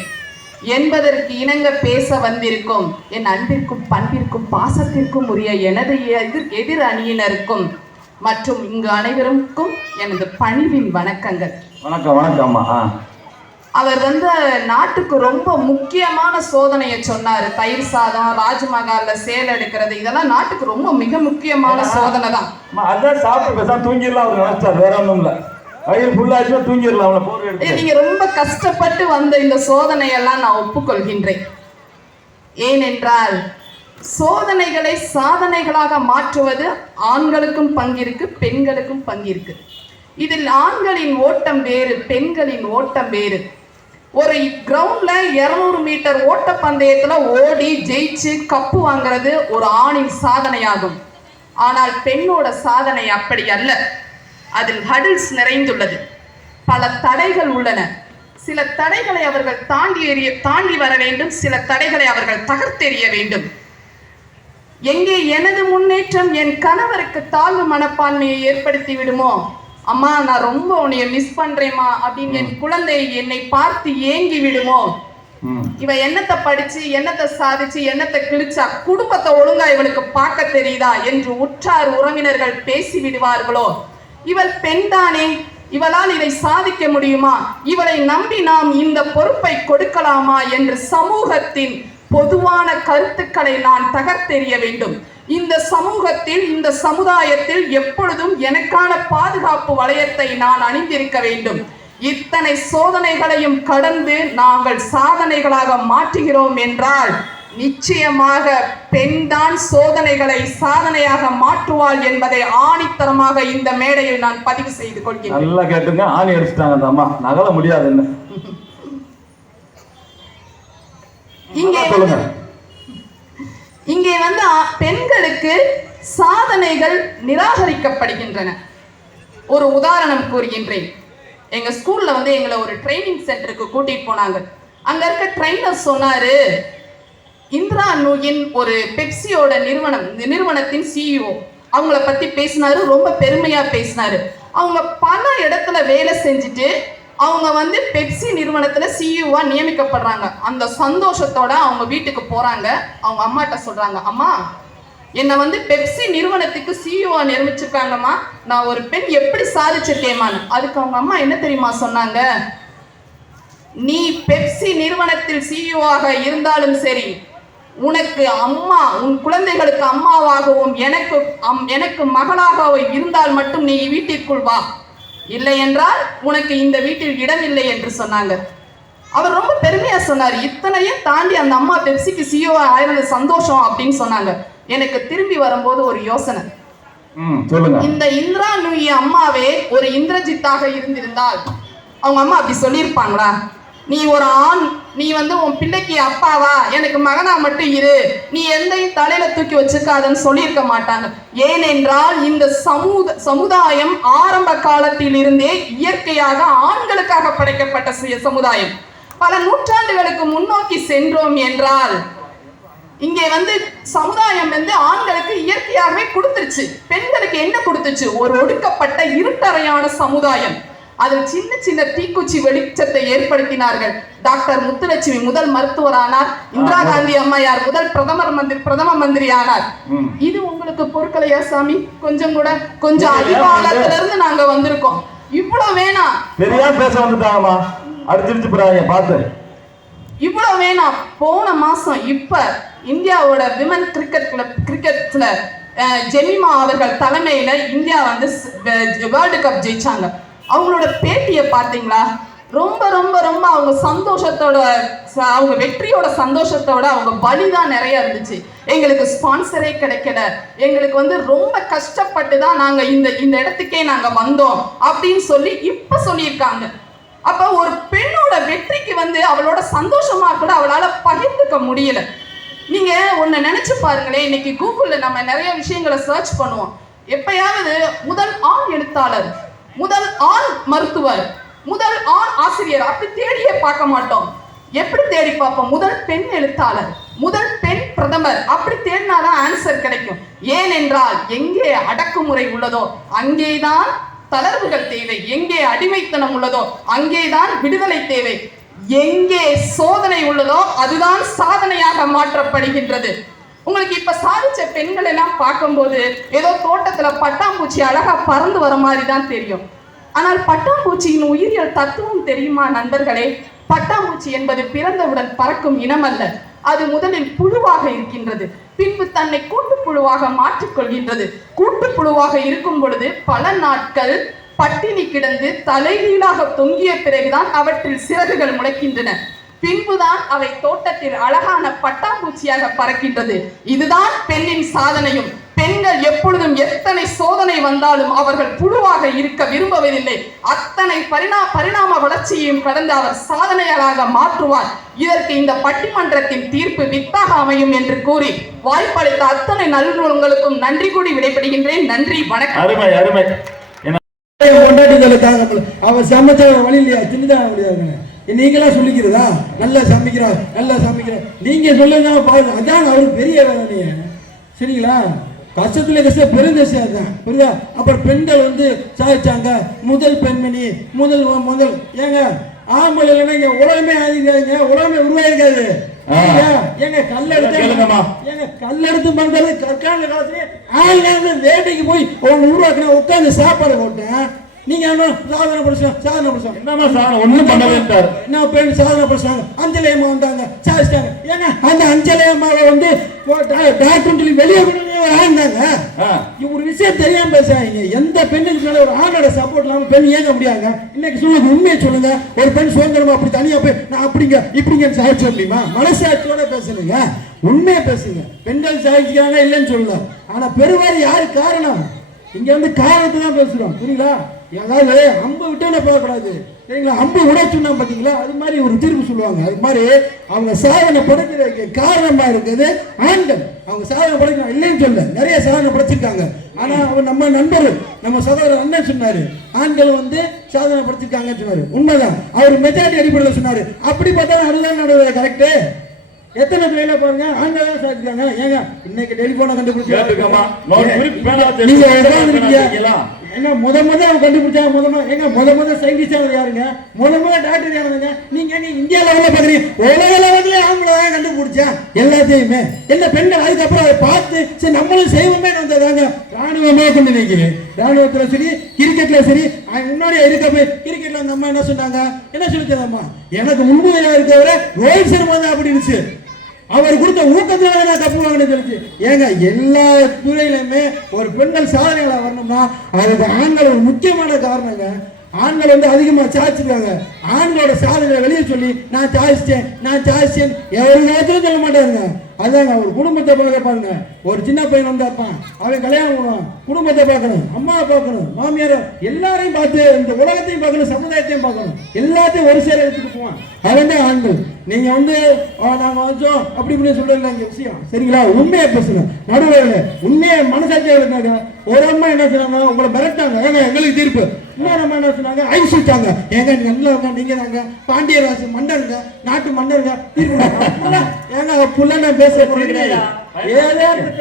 என்பதற்கு இணங்க பேச வந்திருக்கும் என் அன்பிற்கும் பண்பிற்கும் பாசத்திற்கும் உரிய எனது எதிர் அணியினருக்கும் மற்றும் இங்கு அனைவருக்கும் எனது பணிவின் வணக்கங்கள். வணக்கம். வணக்கம்மா. அவர் நாட்டுக்கு ரொம்ப முக்கியமான சோதனையை சொன்னாரு. தயிர் சாதம், ராஜ்மஹால்ல சேல் எடுக்கிறது, இதெல்லாம் நாட்டுக்கு ரொம்ப மிக முக்கியமான சோதனை தான். அதான் சாப்பிட்டு பேசாம தூங்கிடலாம் அவர் நினைச்சார், வேற ஒண்ணும் இல்ல. வயிறு ஃபுல்லாச்சுன்னா தூங்கிடலாம். நீங்க ரொம்ப கஷ்டப்பட்டு வந்த இந்த சோதனையெல்லாம் நான் ஒப்புக்கொள்கின்றேன். ஏனென்றால் சோதனைகளை சாதனைகளாக மாற்றுவது ஆண்களுக்கும் பங்கிருக்கு, பெண்களுக்கும் பங்கிருக்கு. இதில் ஆண்களின் ஓட்டம் வேறு, பெண்களின் ஓட்டம் வேறு. ஒரு கிரவுண்ட்ல 200 மீட்டர் ஓட்ட பந்தயத்துல ஓடி ஜெயிச்சு கப்பு வாங்குறது ஒரு ஆணின் சாதனையாகும். ஆனால் பெண்ணோட சாதனை அப்படி அல்ல. அதில் ஹடில்ஸ் நிறைந்துள்ளது, பல தடைகள் உள்ளன. சில தடைகளை அவர்கள் தாண்டி வர வேண்டும், சில தடைகளை அவர்கள் தகர்த்தெறிய வேண்டும். எங்கே எனது முன்னேற்றம் என் கணவருக்கு தாழ்வு மனப்பான்மையை ஏற்படுத்தி விடுமோ, அம்மா நான் ரொம்ப உன்னைய மிஸ் பண்றேம்மா அப்படின்னு என் குழந்தை என்னை பார்த்து ஏங்கி விடுமோ, இவ என்னத்தை படிச்சு என்னத்தை சாதிச்சு என்னத்தை கிழிச்சா குடும்பத்தை ஒழுங்கா இவளுக்கு பார்க்க தெரியுதா என்று உற்றார் உறவினர்கள் பேசி விடுவார்களோ, இவள் பெண்தானே, இவளால் இதை சாதிக்க முடியுமா, இவளை நம்பி நாம் இந்த பொறுப்பை கொடுக்கலாமா என்று சமூகத்தின் பொதுவான கருத்துக்களை நான் தகர்த்தெறிய வேண்டும். இந்த சமூகத்தில் இந்த சமுதாயத்தில் எப்பொழுதும் எனக்கான பாதுகாப்பு வளையத்தை நான் அணிந்திருக்க வேண்டும். இத்தனை சோதனைகளையும் கடந்து நாங்கள் சாதனைகளாக மாற்றுகிறோம் என்றால் நிச்சயமாக பெண்தான் சோதனைகளை சாதனையாக மாற்றுவாள் என்பதை ஆணித்தரமாக இந்த மேடையில் நான் பதிவு செய்து கொள்கிறேன். நல்லா கேட்டுங்க, ஆணி அடிச்சுட்டாங்க அந்த அம்மா, நகல முடியாது. என்ன இங்கே வந்து பெண்களுக்கு சாதனைகள் நிராகரிக்கப்படுகின்றன. ஒரு உதாரணம் கூறுகின்றேன். எங்க ஸ்கூல்ல வந்து எங்களை ஒரு ட்ரைனிங் சென்டருக்கு கூட்டிட்டு போனாங்க. அங்க இருக்க ட்ரைனர் சொன்னாரு, இந்திரா நூயின் ஒரு பெப்சியோட நிறுவனத்தின் சிஇஓ அவங்கள பத்தி பேசினாரு. ரொம்ப பெருமையா பேசினாரு. அவங்க பல இடத்துல வேலை செஞ்சுட்டு அவங்க வந்து பெப்சி நிறுவனத்துல சிஇஓவா நியமிக்கப்படுறாங்க. அந்த சந்தோஷத்தோட அவங்க வீட்டுக்கு போறாங்க. அவங்க அம்மாட்ட சொல்றாங்க, அம்மா என்னை வந்து பெப்சி நிறுவனத்துக்கு சிஇஓவா நியமிச்சிருக்காங்கம்மா, நான் ஒரு பெண் எப்படி சாதிச்சிருக்கேம்மான்னு. அதுக்கு அவங்க அம்மா என்ன தெரியுமா சொன்னாங்க, நீ பெப்சி நிறுவனத்தில் சிஇஓவாக இருந்தாலும் சரி, உனக்கு அம்மா, உன் குழந்தைகளுக்கு அம்மாவாகவும் எனக்கு மகளாகவும் இருந்தால் மட்டும் நீ வீட்டிற்குள் வா, இல்லை என்றால் உனக்கு இந்த வீட்டில் இடமில்லை என்று சொன்னாங்க. அவர் ரொம்ப பெருமையா சொன்னார். இத்தனையும் தாண்டி அந்த அம்மா பெப்சிக்கு சிஇஓ ஆயிருந்த சந்தோஷம் அப்படின்னு சொன்னாங்க. எனக்கு திரும்பி வரும்போது ஒரு யோசனை, இந்த இந்திரா நூயி அம்மாவே ஒரு இந்திரஜித்தாக இருந்திருந்தால் அவங்க அம்மா அப்படி சொல்லியிருப்பாங்களா, நீ ஒரு ஆண், நீ வந்து உன் பிள்ளைக்கு அப்பாவா, எனக்கு மகனா மட்டும் இரு, நீ எந்தையும் தலையில தூக்கி வச்சுக்காதன்னு சொல்லியிருக்க மாட்டாங்க. ஏனென்றால் இந்த சமுதாயம் ஆரம்ப காலத்தில் இருந்தே இயற்கையாக ஆண்களுக்காக படைக்கப்பட்ட சமுதாயம். பல நூற்றாண்டுகளுக்கு முன்னோக்கி சென்றோம் என்றால் இங்கே வந்து சமுதாயம் வந்து ஆண்களுக்கு இயற்கையாகவே கொடுத்துருச்சு. பெண்களுக்கு என்ன கொடுத்துச்சு, ஒரு ஒடுக்கப்பட்ட இருட்டறையான சமுதாயம். அதில் சின்ன சின்ன தீக்குச்சி வெளிச்சத்தை ஏற்படுத்தினார்கள். டாக்டர் முத்துலட்சுமி முதல் மருத்துவரானார். இந்திரா காந்தி அம்மையார் முதல் பிரதம மந்திரி ஆனார். இது உங்களுக்கு பொருட்களையா சாமி? கொஞ்சம் கூட கொஞ்சம் அதிகாலத்துல இருந்து நாங்க வந்திருக்கோம். இவ்வளவு வேணாம், பெரியா பேச வந்துட்டாங்கம்மா, அடிச்சிருச்சு போறாங்க பார்த்து. இவ்வளவு வேணாம். போன மாசம் இப்ப இந்தியாவோட விமன் கிரிக்கெட்ல ஜெமிமா அவர்கள் தலைமையில இந்தியா வந்து வேர்ல்டு கப் ஜெயிச்சாங்க. அவங்களோட பேட்டியை பார்த்தீங்களா? ரொம்ப ரொம்ப ரொம்ப அவங்க சந்தோஷத்தோட, அவங்க வெற்றியோட சந்தோஷத்தோட அவங்க வலிதான் நிறைய இருந்துச்சு. எங்களுக்கு ஸ்பான்சரே கிடைக்கல, எங்களுக்கு வந்து ரொம்ப கஷ்டப்பட்டு தான் நாங்க இந்த இடத்துக்கே நாங்க வந்தோம் அப்படின்னு சொல்லி இப்ப சொல்லியிருக்காங்க. அப்ப ஒரு பெண்ணோட வெற்றிக்கு வந்து அவளோட சந்தோஷமா கூட அவளால பகிர்ந்துக்க முடியல. நீங்க ஒண்ணு நினைச்சு பாருங்களேன், இன்னைக்கு கூகுள்ல நம்ம நிறைய விஷயங்களை சர்ச் பண்ணுவோம். எப்பயாவது முதல் ஆண் எழுத்தாளர், முதல் ஆண் மருத்துவர், முதல் ஆண் ஆசிரியர் அப்படி தேடியே பார்க்க மாட்டோம். எப்படி தேடி பார்ப்போம்? முதல் பெண் எழுத்தாளர், முதல் பெண் பிரதமர் அப்படி தேடினாதான் ஆன்சர் கிடைக்கும். ஏனென்றால் எங்கே அடக்குமுறை உள்ளதோ அங்கேதான் தளர்வுகள் தேவை, எங்கே அடிமைத்தனம் உள்ளதோ அங்கேதான் விடுதலை தேவை, எங்கே சோதனை உள்ளதோ அதுதான் சாதனையாக மாற்றப்படுகின்றது. உங்களுக்கு இப்ப சாதிச்ச பெண்கள் எல்லாம் பார்க்கும்போது ஏதோ தோட்டத்துல பட்டாம்பூச்சி அழகா பறந்து வர மாதிரி தான் தெரியும். ஆனால் பட்டாம்பூச்சியின் உயிரியல் தத்துவம் தெரியுமா நண்பர்களே? பட்டாம்பூச்சி என்பது பிறந்தவுடன் பறக்கும் இனம் அல்ல. அது முதலில் புழுவாக இருக்கின்றது, பின்பு தன்னை கூட்டுப்புழுவாக மாற்றிக்கொள்கின்றது. கூட்டுப்புழுவாக இருக்கும் பொழுது பல நாட்கள் பட்டினி கிடந்து தலைகீழாக தொங்கிய பிறகுதான் அவற்றில் சிறகுகள் முளைக்கின்றன. பின்புதான் அவை தோட்டத்தில் அழகான பட்டாம்பூச்சியாக பறக்கின்றது. இதுதான் பெண்ணின் சாதனையும். பெண்கள் எப்பொழுதும் எத்தனை சோதனை வந்தாலும் அவர்கள் புழுவாக இருக்க விரும்புவதில்லை. அத்தனை பரிணாம வளர்ச்சியையும் கடந்து அவர் சாதனையாளராக மாற்றுவார். இதற்கு இந்த பட்டிமன்றத்தின் தீர்ப்பு வித்தாக அமையும் என்று கூறி வாய்ப்பளித்த அத்தனை நல்லுறங்களுக்கும் நன்றி கூடி விடைபெறுகின்றேன். நன்றி, வணக்கம். அருமை அருமை. அவன் சமைச்ச வழி இல்லையா, தின்னுதான் முடியாது. நீங்களா சொல்லிக்கிறதா? நல்லா சமைக்கிறோம், நல்லா சமைக்கிறோம், நீங்க சொல்லுங்க பாருங்க. அதான் அவருக்கு பெரிய வேதனையே. சரிங்களா? கஷ்டத்துல கஷ்டம் பெருந்தேசம் தான், புரியுதா? அப்புறம் பெண்கள் வந்து சாதிச்சாங்க, முதல் பெண்மணி, முதல் ஏங்க ஆம்பளை இல்லைன்னா இங்க உலகமே ஆகிருக்காதுங்க, உலகமே உருவாயிருக்காது. எங்க கல்லெடுத்து பண்றது கற்கால காலத்துல ஆளுங்க வேட்டைக்கு போய் உருவாக்கின உட்காந்து சாப்பாடு போட்டேன். நீங்க என்ன சாதனை படிச்சாங்க என்னமா சாதனை ஒண்ணும் பண்ணவே இல்லை. என்ன பெண் சாதனை படிச்சாங்க, அஞ்சலியம்மா வந்தாங்க சாதிச்சிட்டாங்க. ஏங்க அந்த அஞ்சலியம்மாவை வந்து டாக்டர் சொல்லி வெளியே ஆண்டாங்க. ஒரு விஷயம் தெரியாம பேசுறாங்க. எந்த பெண்ணுக்கு மேல ஒரு ஆணோட சப்போர்ட் இல்லாம பெண் ஏங்க முடியாங்க? இன்னைக்கு சொல்லுங்க, உண்மையை சொல்லுங்க. ஒரு பெண் சுதந்திரமா அப்படி தனியா போய் நான் அப்படிங்க இப்படிங்க சாதிச்ச முடியுமா? மனசாட்சியோட பேசுனுங்க, உண்மையை பேசுங்க. பெண்கள் சாதிக்கிறாங்க இல்லைன்னு சொல்லல, ஆனா பெருவாரி யாரு காரணம்? இங்க வந்து காரணத்தை தான் பேசுறோம், புரியுங்களா? அதாவது அம்பு விட்டு போகக்கூடாது, சரிங்களா? அம்பு உடைச்சுன்னா பாத்தீங்களா, அது மாதிரி ஒரு தீர்ப்பு சொல்லுவாங்க. அது மாதிரி அவங்க சாதனை படைக்கிறதுக்கு காரணமா இருக்குது ஆண்கள். அவங்க சாதனை படைக்கணும் இல்லைன்னு சொல்ல, நிறைய சாதனை படைச்சிருக்காங்க. ஆனா அவர் நம்ம நண்பர் நம்ம சகோதரர் அண்ணன் சொன்னாரு, ஆண்கள் வந்து சாதனை படைச்சிருக்காங்கன்னு சொன்னாரு. உண்மைதான், அவர் மெஜாரிட்டி அடிப்படையில் சொன்னாரு. அப்படி பார்த்தா அதுதான் நடுவது கரெக்டு. எத்தனை பிள்ளைல பாருங்க ஆண்கள் தான் சாதிக்கிறாங்க. ஏங்க இன்னைக்கு டெலிபோனை கண்டுபிடிச்சா என்ன முத அவன் கண்டுபிடிச்சா முத சயின்டிஸ்ட் யாருங்க? முத டாக்டர் யாருங்க? நீங்க எங்க இந்தியா லெவல்ல பாக்குறீங்க, உலக லெவல்ல ஆம்பளை தான் கண்டுபிடிச்சா எல்லாத்தையுமே. என்ன பெண்கள் அதுக்கப்புறம் அதை பார்த்து சரி நம்மளும் செய்வோமே வந்ததாங்க. ராணுவமே கொண்டு நினைக்கிறேன், ராணுவத்துல சரி கிரிக்கெட்ல சரி முன்னாடி இருக்க கிரிக்கெட்ல அந்த அம்மா என்ன சொன்னாங்க, என்ன சொல்லிச்சாம்மா, எனக்கு முன்முறையா இருக்கவர ரோஹித் சர்மா தான் அப்படின்னு அவர் கொடுத்த ஊக்கத்துல நான் தப்பு வாங்கினு சொல்லிச்சு. ஏங்க எல்லா துறையிலுமே ஒரு பெண்கள் சாதனைகளை வரணும்னா அதுக்கு ஆண்கள் ஒரு முக்கியமான காரணங்க. ஆண்கள் வந்து அதிகமா சாதிச்சிருக்காங்க. ஆண்களோட சாதனைகளை வெளியே சொல்லி நான் சாதிச்சேன் எவ்வளவு நேரத்திலும் சொல்ல மாட்டாங்க. அதாங்க ஒரு குடும்பத்தை பார்க்க பாருங்க. ஒரு சின்ன பையன் வந்தா இருப்பான், அவன் கல்யாணம் பண்ணுவான், குடும்பத்தை பார்க்கணும், அம்மாவை பார்க்கணும், மாமியார எல்லாரையும் பார்த்து இந்த உலகத்தையும் பார்க்கணும், சமுதாயத்தையும் பார்க்கணும், எல்லாத்தையும் ஒரு சேர எடுத்துட்டு போவான். அவன் தான் ஆண்கள். நீங்க வந்து நாங்க வச்சோம் அப்படி இப்படி சொல்றீங்களா இங்க விஷயம், சரிங்களா? உண்மையை பேசுங்க, நடுவில் உண்மையை மனசாட்சியா இருந்தாங்க. ஒரு அம்மா என்ன சொன்னாங்க, உங்களை மிரட்டாங்க, ஏங்க எங்களுக்கு தீர்ப்பு. இன்னொரு அம்மா என்ன சொன்னாங்க, ஐஸ் வச்சாங்க, ஏங்க நல்லா நீங்க தாங்க பாண்டியராசு மன்னருங்க, நாட்டு மன்னருங்க தீர்ப்பு. ஏங்க புள்ள பேச கிடையாது,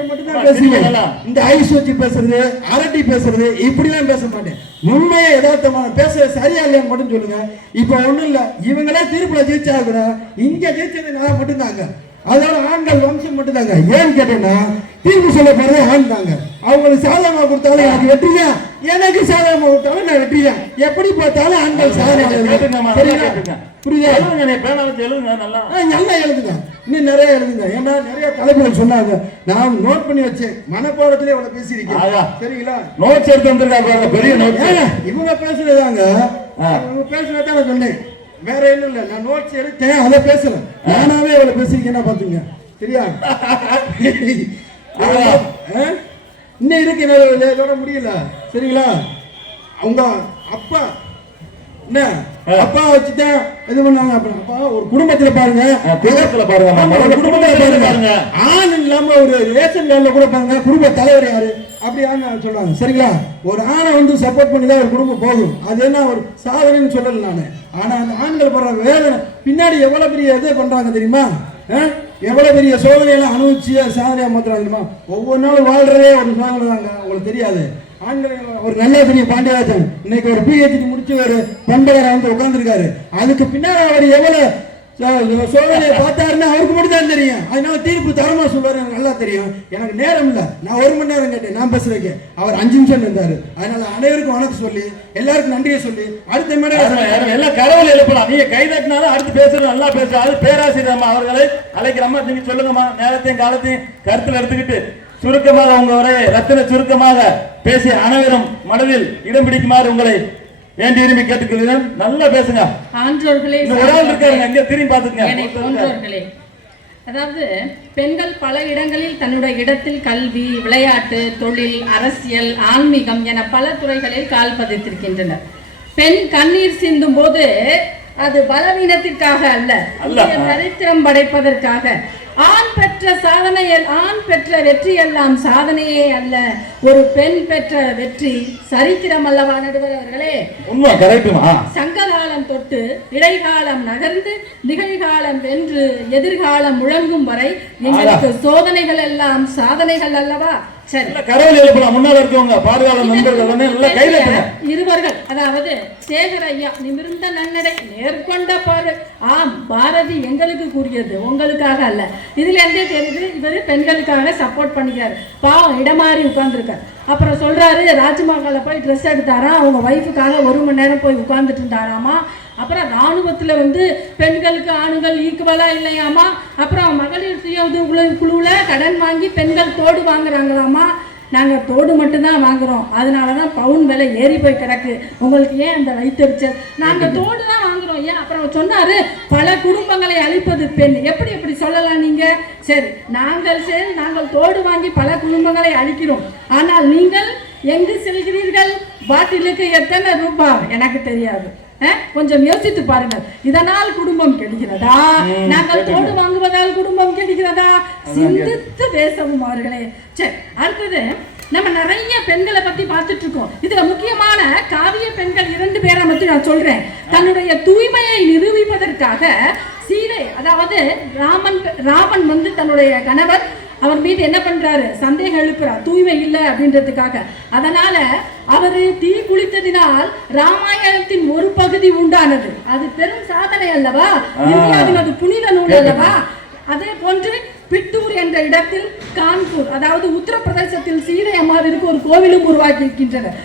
மட்டும்தான் பேசுவீங்க. இந்த ஐஸ் வச்சு பேசுறது, அரட்டி பேசுறது இப்படிலாம் பேச மாட்டேன். உண்மையை யதார்த்தமான பேச சரியா இல்லையான்னு மட்டும் சொல்லுங்க. இப்ப ஒண்ணும் இல்ல, இவங்களே தீர்ப்புல ஜெயிச்சா கூட இங்க ஜெயிச்சது நான் மட்டும்தாங்க. அதோட ஆண்கள் வம்சம் மட்டும்தாங்க. ஏன்னு கேட்டீங்கன்னா தீர்ப்பு சொல்ல போறது ஆண் தாங்க. அவங்களுக்கு சாதகமா கொடுத்தாலும் எனக்கு வெற்றியா, எனக்கு சாதகமா கொடுத்தாலும் நான் வெற்றியா. எப்படி பார்த்தாலும் ஆண்கள் சாதனை புரியுதா? நல்லா எழுதுங்க, இன்னும் நிறைய எழுதுங்க. ஏன்னா நிறைய தலைப்புகள் சொன்னாங்க, நான் நோட் பண்ணி வச்சேன், மனப்பாடத்திலே இவ்வளவு பேசியிருக்கேன், சரிங்களா? நோட்ஸ் எடுத்து வந்திருக்காங்க, பெரிய நோட்ஸ். இவங்க பேசுறதாங்க, இவங்க பேசுறதான் நான் சொன்னேன், வேற என்ன இல்ல. நான் நோட்ஸ் எடுத்தேன், அதை பேசல, நானாவே இவ்வளவு பேசியிருக்கேன்னா பாத்துங்க, சரியா? இன்னும் இருக்கு, இதோட முடியல, சரிங்களா? அவங்க அப்பா என்ன அப்பா வச்சுதான் இது பண்ணாங்க. அப்பா ஒரு குடும்பத்துல பாருங்க, குடும்பத்துல பாருங்க, ஆண் இல்லாம ஒரு ரேஷன் கார்டுல கூட பாருங்க குடும்ப தலைவர் யாரு அப்படி சொல்றாங்க, சரிங்களா? ஒரு ஆணை வந்து சப்போர்ட் பண்ணி தான் ஒரு குடும்பம் போகும். அது என்ன ஒரு சாதனைன்னு சொல்லல நானு. ஆனா அந்த ஆண்கள் படுற வேதனை பின்னாடி எவ்வளவு பெரிய இது பண்றாங்க தெரியுமா? எவ்வளவு பெரிய சோதனையெல்லாம் அனுபவிச்சு சாதனையா மாத்திரம் தெரியுமா? ஒவ்வொரு நாளும் வாழ்றதே ஒரு சோதனை தாங்க, உங்களுக்கு தெரியாது. ஆண்கள் ஒரு நல்ல பெரிய பாண்டியராஜன் இன்னைக்கு ஒரு PhD முடிச்சு ஒரு பண்டகரை வந்து உட்கார்ந்துருக்காரு. அதுக்கு பின்னாடி அவர் எவ்வளவு சோதனையை பார்த்தாருன்னு அவருக்கு மட்டும் தான் தெரியும். அதனால தீர்ப்பு தரமா சொல்லுவாரு, எனக்கு நல்லா தெரியும். எனக்கு நேரம் இல்லை, நான் 1 மணி நேரம் கேட்டேன் நான் பேசுறதுக்கு, அவர் 5 நிமிஷம் இருந்தாரு. அதனால அனைவருக்கும் வணக்கம் சொல்லி எல்லாருக்கும் நன்றியை சொல்லி அடுத்த மேடம் எல்லாம் கடவுள் எழுப்பலாம். நீங்க கை தட்டினாலும் அடுத்து பேசுறது நல்லா பேசுறது. அது பேராசிரியர் அம்மா அவர்களை அழைக்கிறம்மா, நீங்க சொல்லுங்கம்மா. நேரத்தையும் காலத்தையும் கருத்தில் எடுத்துக்கிட்டு சுருக்கமாக உங்க உரையை ரத்தின சுருக்கமாக பேசி அனைவரும் மனதில் இடம் பிடிக்குமாறு உங்களை வேண்டி விரும்பி கேட்டுக்கொள்கிறேன். நல்லா பேசுங்க. ஆன்றோர்களே, திரும்பி பாத்துக்கங்க. அதாவது பெண்கள் பல இடங்களில் தன்னுடைய இடத்தில் கல்வி, விளையாட்டு, தொழில், அரசியல், ஆன்மீகம் என பல துறைகளில் கால் பதித்திருக்கின்றனர். பெண் கண்ணீர் சிந்தும் போது அது பலவீனத்திற்காக அல்ல, சரித்திரம் படைப்பதற்காக. ஆண் பெற்ற சாதனை, ஆண் பெற்ற வெற்றி எல்லாம் சாதனையே அல்ல, ஒரு பெண் பெற்ற வெற்றி சரித்திரம் அல்லவா நடுவர் அவர்களே? சங்ககாலம் தொட்டு இடைக்காலம் நகர்ந்து நிகழ்காலம் வென்று எதிர்காலம் முழங்கும் வரை எங்களுக்கு சோதனைகள் எல்லாம் சாதனைகள் அல்லவா? சரி, கரவில் எழுப்பலாம். முன்னால இருக்கவங்க பாதுகாப்பு நண்பர்கள் தானே, நல்லா கையில இருவர்கள், அதாவது சேகர் ஐயா நிமிர்ந்த நன்னடை நேர்கொண்ட பாரு. ஆம், பாரதி எங்களுக்கு கூறியது, உங்களுக்காக அல்ல. இதுல இருந்தே தெரியுது இவரு பெண்களுக்காக சப்போர்ட் பண்ணிக்கிறாரு. பாவம் இடமாறி உட்கார்ந்துருக்காரு. அப்புறம் சொல்றாரு ராஜ்மஹால்ல போய் ட்ரெஸ் எடுத்தாராம், அவங்க ஒய்ஃபுக்காக 1 மணி நேரம் போய் உட்கார்ந்துட்டு இருந்தாராமா. அப்புறம் ராணுவத்தில் வந்து பெண்களுக்கு ஆண்கள் ஈக்குவலா இல்லையாமா. அப்புறம் மகளிர் சுய உதவி குழுவுல கடன் வாங்கி பெண்கள் தோடு வாங்குறாங்களாமா. நாங்கள் தோடு மட்டும்தான் வாங்குறோம், அதனால தான் பவுன் விலை ஏறி போய் கிடக்கு. உங்களுக்கு ஏன் அந்த வைத்தறிச்சல்? நாங்கள் தோடு தான் வாங்குறோம். ஏன்? அப்புறம் சொன்னாரு பல குடும்பங்களை அழிப்பது பெண். எப்படி சொல்லலாம் நீங்க? சரி, நாங்கள் தோடு வாங்கி பல குடும்பங்களை அழிக்கிறோம், ஆனால் நீங்கள் எங்கு செல்கிறீர்கள்? பாட்டிலுக்கு எத்தனை ரூபாய் எனக்கு தெரியாது. கொஞ்சம் யோசித்து பாருங்கள். இதனால் குடும்பம் கெடுகிறதா? நாங்கள் தோடு வாங்குவதால் குடும்பம் கெடுகிறதா? சிந்தித்து பேசவும் அவர்களே. சரி, அடுத்தது நம்ம நிறைய பெண்களை பத்தி பார்த்துட்டு இருக்கோம். இதுல முக்கியமான காவிய பெண்கள் 2 பேரை மட்டும் நான் சொல்றேன். தன்னுடைய தூய்மையை நிரூபிப்பதற்காக சீதை, அதாவது ராமன் வந்து தன்னுடைய கணவர் அவர் மீது என்ன பண்றாரு? சந்தேகம் எழுப்புறார், தூய்மை இல்லை அப்படின்றதுக்காக. அதனால அவரு தீ குளித்ததினால் ராமாயணத்தின் ஒரு பகுதி உண்டானது. அது பெரும் சாதனை அல்லவா? இந்தியாவின் அது புனித நூல் அல்லவா? அதே போன்று பிட்டூர் என்ற இடத்தில் கான்பூர், அதாவது உத்தரப்பிரதேசத்தில் சீதை அம்மாவிற்கு ஒரு கோவிலும் உருவாக்கி இருக்கின்றனர்.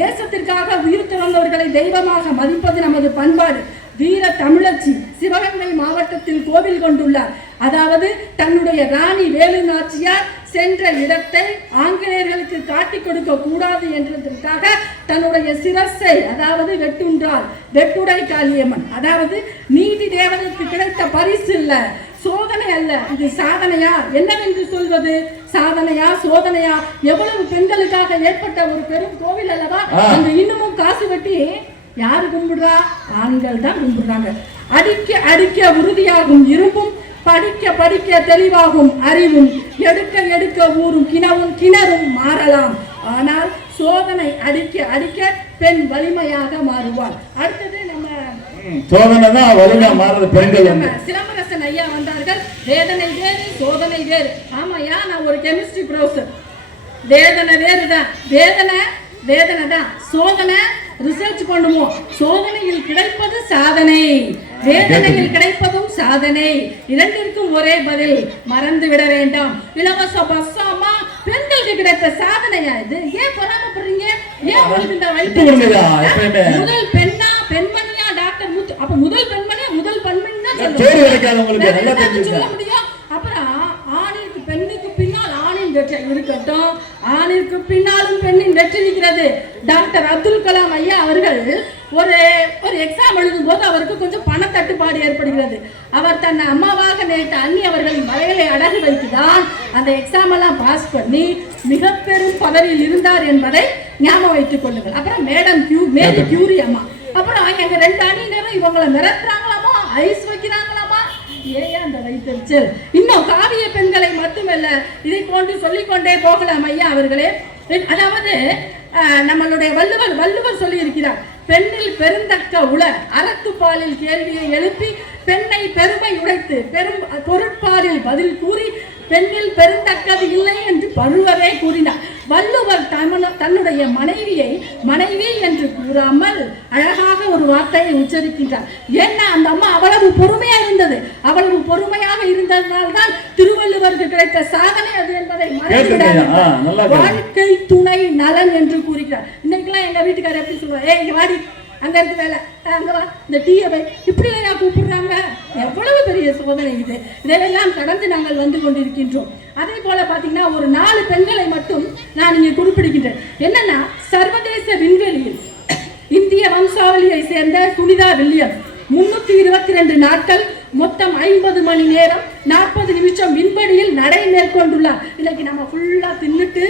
தேசத்திற்காக உயிர் துறந்தவர்களை தெய்வமாக மதிப்பது நமது பண்பாடு. வீர தமிழச்சி சிவகங்கை மாவட்டத்தில் கோவில் கொண்டுள்ளார். அதாவது தன்னுடைய ராணி வேலு நாச்சியார் சென்ற இடத்தை ஆங்கிலேயர்களுக்கு காட்டிக் கொடுக்க கூடாது என்றதற்காக தன்னுடைய சிரசை, அதாவது வெட்டுன்றாள், வெட்டுடை காளியம்மன். அதாவது நீதி தேவனுக்கு கிடைத்த பரிசு இல்ல, சோதனை அல்ல, இது சாதனையா? என்னவென்று சொல்வது? சாதனையா சோதனையா? எவ்வளவு பெண்களுக்காக ஏற்பட்ட ஒரு பெரும் கோவில் அல்லவா? அந்த இன்னமும் காசு வெட்டி யாரு கும்பிடுறா? ஆண்கள் தான் கும்பிடுறாங்க. அடிக்க அடிக்க உறுதியாகும் இரும்பும், படிக்க படிக்க தெளிவாகும் அறிவும், எடுக்க எடுக்க ஊறும் கிணறும் மாறலாம், ஆனால் சோதனை அடிக்க அடிக்க பெண் வலிமையாக மாறுவாள். அடுத்தது நம்ம சோதனை தான் வலிமையா மாறுறது பெண்கள். சிலம்பரசன் ஐயா வந்தார்கள். வேதனை வேறு சோதனை வேறு. ஆமாயா, நான் ஒரு கெமிஸ்ட்ரி ப்ரொஃபசர். வேதனை வேறுதான், வேதனை தான். சோதனை ரிசர்ச் பண்ணுவோம். சோதனையில் கிடைப்பது சாதனை, வேதனையில் கிடைப்பதும் சாதனை. இரண்டிற்கும் ஒரே பதில், மறந்து விட வேண்டாம். இலவச பஸ் அம்மா பெண்களுக்கு கிடைத்த சாதனையா இது? ஏன் பொறாமப்படுறீங்க? ஏன் உங்களுக்கு இந்த முதல் பெண்மணியா டாக்டர் முத்து? அப்ப முதல் பெண்மணி தான் சொல்ல முடியும். அப்புறம் ஆணிற்கு பெண்ணுக்கு பின்னால் ஆணின் வெற்றி இருக்கட்டும், ஆணிற்கு பின்னாலும் பெண்ணின் வெற்றி இருக்கிறது. டாக்டர் அப்துல் கலாம் ஐயா அவர்கள் ஒரு எக்ஸாம் எழுதும் போது அவருக்கு கொஞ்சம் பணத்தட்டுப்பாடு ஏற்படுகிறது. அவர் தன்னை அம்மாவாக நினைத்த அண்ணி அவர்களின் வயலை அடகு வைத்துதான் அந்த எக்ஸாம் எல்லாம் பாஸ் பண்ணி மிக பெரும் பதவியில் இருந்தார் என்பதை ஞாபகம் வைத்துக் கொள்ளுங்கள். அப்புறம் மேரி கியூரி அம்மா. அப்புறம் எங்க 2 அணியினரும் இவங்களை மிரட்டுறாங்களாமா, ஐஸ் வைக்கிறாங்களாமா. ஏன் அந்த வைத்தறிச்சல்? இன்னும் காவிய பெண்களை மட்டுமல்ல, இதை போன்று சொல்லிக்கொண்டே போகலாம் ஐயா அவர்களே. அதாவது நம்மளுடைய வள்ளுவர் சொல்லி இருக்கிறார், பெண்ணில் பெருந்தக்க உள அறத்துப்பாலில் கேள்வியை எழுப்பி பெண்ணை பெருமை உடைத்து பொருட்பாலில் பதில் கூறி பெண்ணில் பெருந்தக்கது இல்லை என்று பழுவரே கூறினார். வள்ளுவர் தன்னுடைய மனைவியை மனைவி என்று கூறாமல் அழகாக ஒரு வார்த்தையை உச்சரிக்கின்றார். ஏன்னா அந்த அம்மா அவ்வளவு பொறுமையா இருந்தது. அவ்வளவு பொறுமையாக இருந்ததனால்தான் திருவள்ளுவருக்கு கிடைத்த சாதனை அது என்பதை மறந்துவிடாதீர்கள். வாழ்க்கை துணை நலன் என்று கூறுகிறார். இன்னைக்கெல்லாம் எங்க வீட்டுக்காரர் எப்படி சொல்லுவார்? இங்க வாடி, அங்க இருக்கு வேலை, அங்க வா, இந்த டீயை இப்படி கூப்பிடுறாங்க. எவ்வளவு பெரிய சோதனை இது! இதையெல்லாம் கடந்து நாங்கள் வந்து கொண்டிருக்கின்றோம். அதே போல பாத்தீங்கன்னா ஒரு 4 பெண்களை மட்டும் நான் இங்கே குறிப்பிடுகின்றேன். என்னன்னா, சர்வதேச விண்வெளியில் இந்திய வம்சாவளியை சேர்ந்த சுனிதா வில்லியம்ஸ் 322 நாட்கள் மொத்தம் 50 மணி நேரம் 40 நிமிஷம் விண்வெளியில் நடை மேற்கொண்டுள்ளார். இன்னைக்கு நம்ம ஃபுல்லா தின்னுட்டு